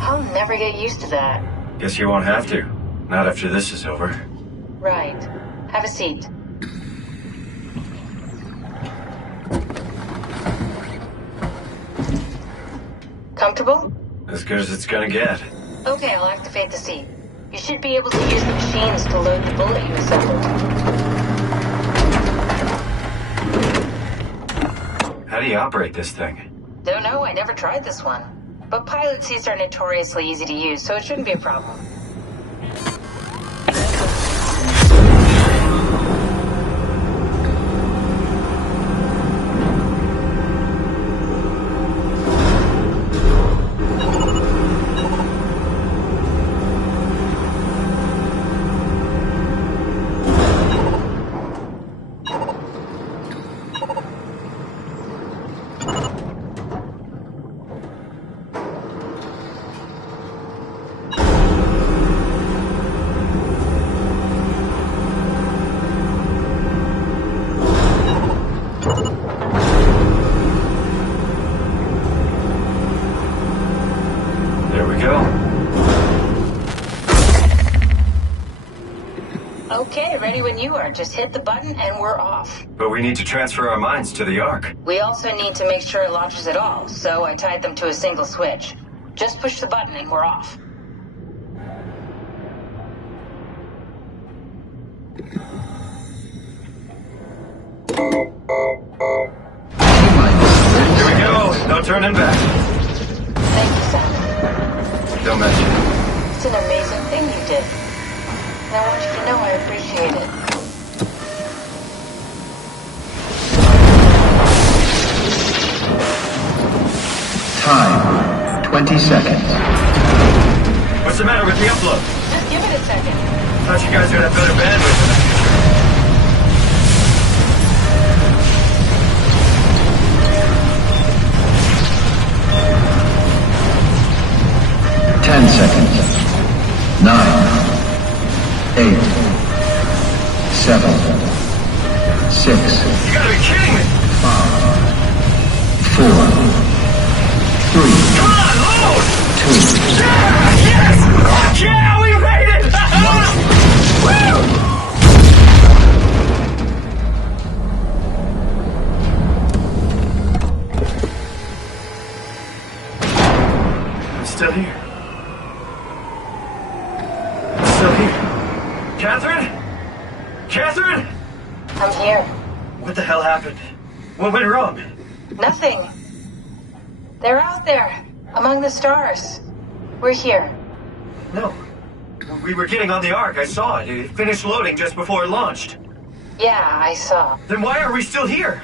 I'll never get used to that. Guess you won't have to. Not after this is over. Right. Have a seat. Comfortable? As good as it's gonna get. Okay, I'll activate the seat. You should be able to use the machines to load the bullet you assembled. How do you operate this thing? Don't know, I never tried this one. But pilot seats are notoriously easy to use, so it shouldn't be a problem. Okay, ready when you are. Just hit the button and we're off. But we need to transfer our minds to the Ark. We also need to make sure it launches at all, so I tied them to a single switch. Just push the button and we're off. Here we go. No turning back. Thank you, Simon. Don't mention it. It's an amazing thing you did. And I want you to know I appreciate it. Time, 20 seconds. What's the matter with the upload? Just give it a second. Thought you guys would have better bandwidth in the future. 10 seconds. 9, 8, 7, 6. You gotta be kidding me! 5, 4, 3. Come on, load! 2. Yeah! Yes! Fuck yeah! We made it! Woo! I'm still here. Still here. Catherine? Catherine? I'm here. What the hell happened? What went wrong? Nothing. They're out there. Among the stars. We're here. No. We were getting on the Ark. I saw it. It finished loading just before it launched. Yeah, I saw. Then why are we still here?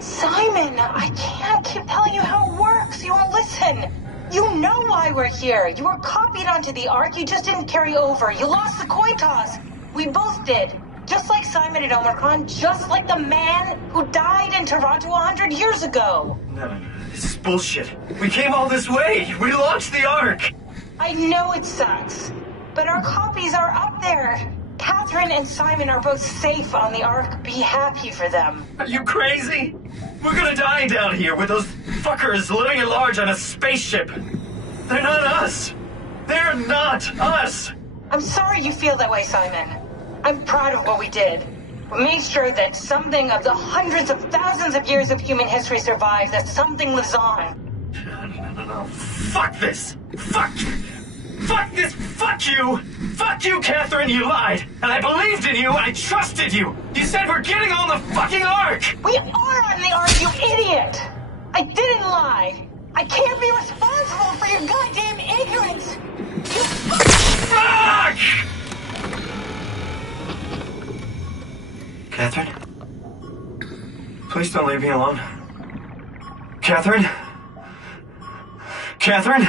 Simon, I can't keep telling you how it works. You won't listen. You know why we're here. You were copied onto the Ark. You just didn't carry over. You lost the coin toss. We both did. Just like Simon at Omicron. Just like the man who died in Toronto 100 years ago. No, this is bullshit. We came all this way. We launched the Ark. I know it sucks, but our copies are up there. Catherine and Simon are both safe on the Ark. Be happy for them. Are you crazy? We're gonna die down here with those fuckers living at large on a spaceship. They're not us. They're not us. I'm sorry you feel that way, Simon. I'm proud of what we did. We made sure that something of the hundreds of thousands of years of human history survives, that something lives on. No. Fuck this. Fuck this. Fuck you. Fuck you, Catherine. You lied. And I believed in you. I trusted you. You said we're getting on the fucking Ark. We are on the Ark, you idiot. I didn't lie. I can't be responsible for your goddamn ignorance. You fuck! Catherine? Please don't leave me alone. Catherine? Catherine?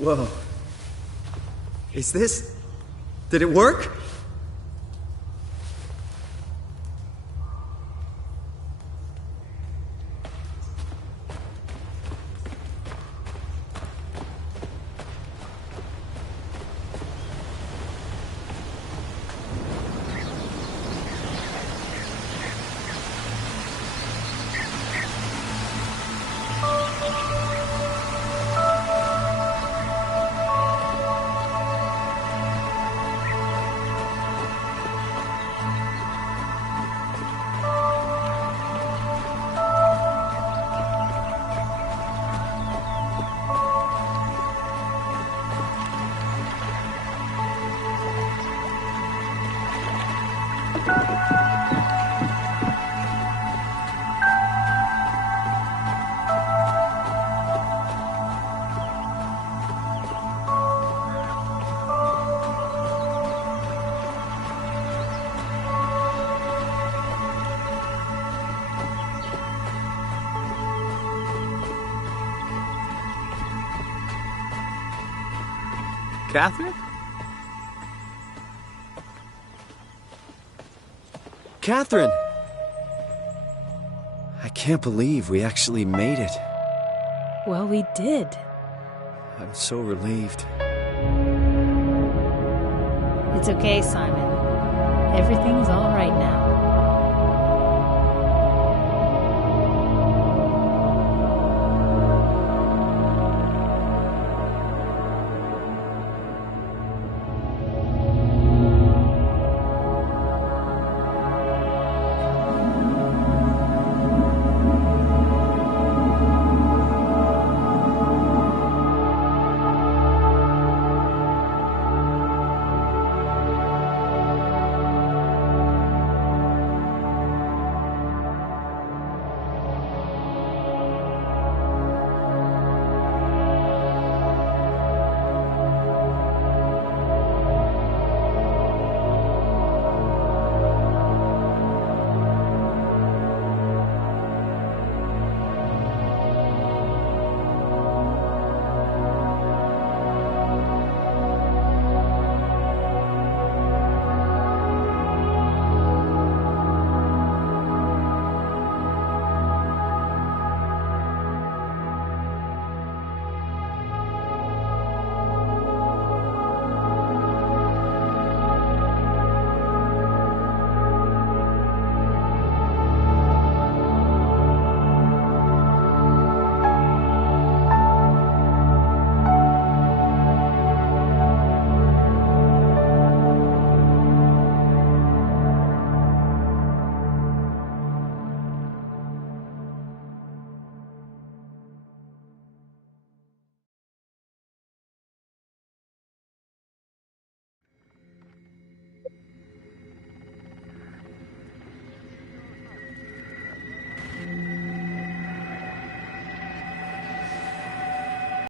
Whoa. Is this... Did it work? Catherine? Catherine! I can't believe we actually made it. Well, we did. I'm so relieved. It's okay, Simon. Everything's all right now.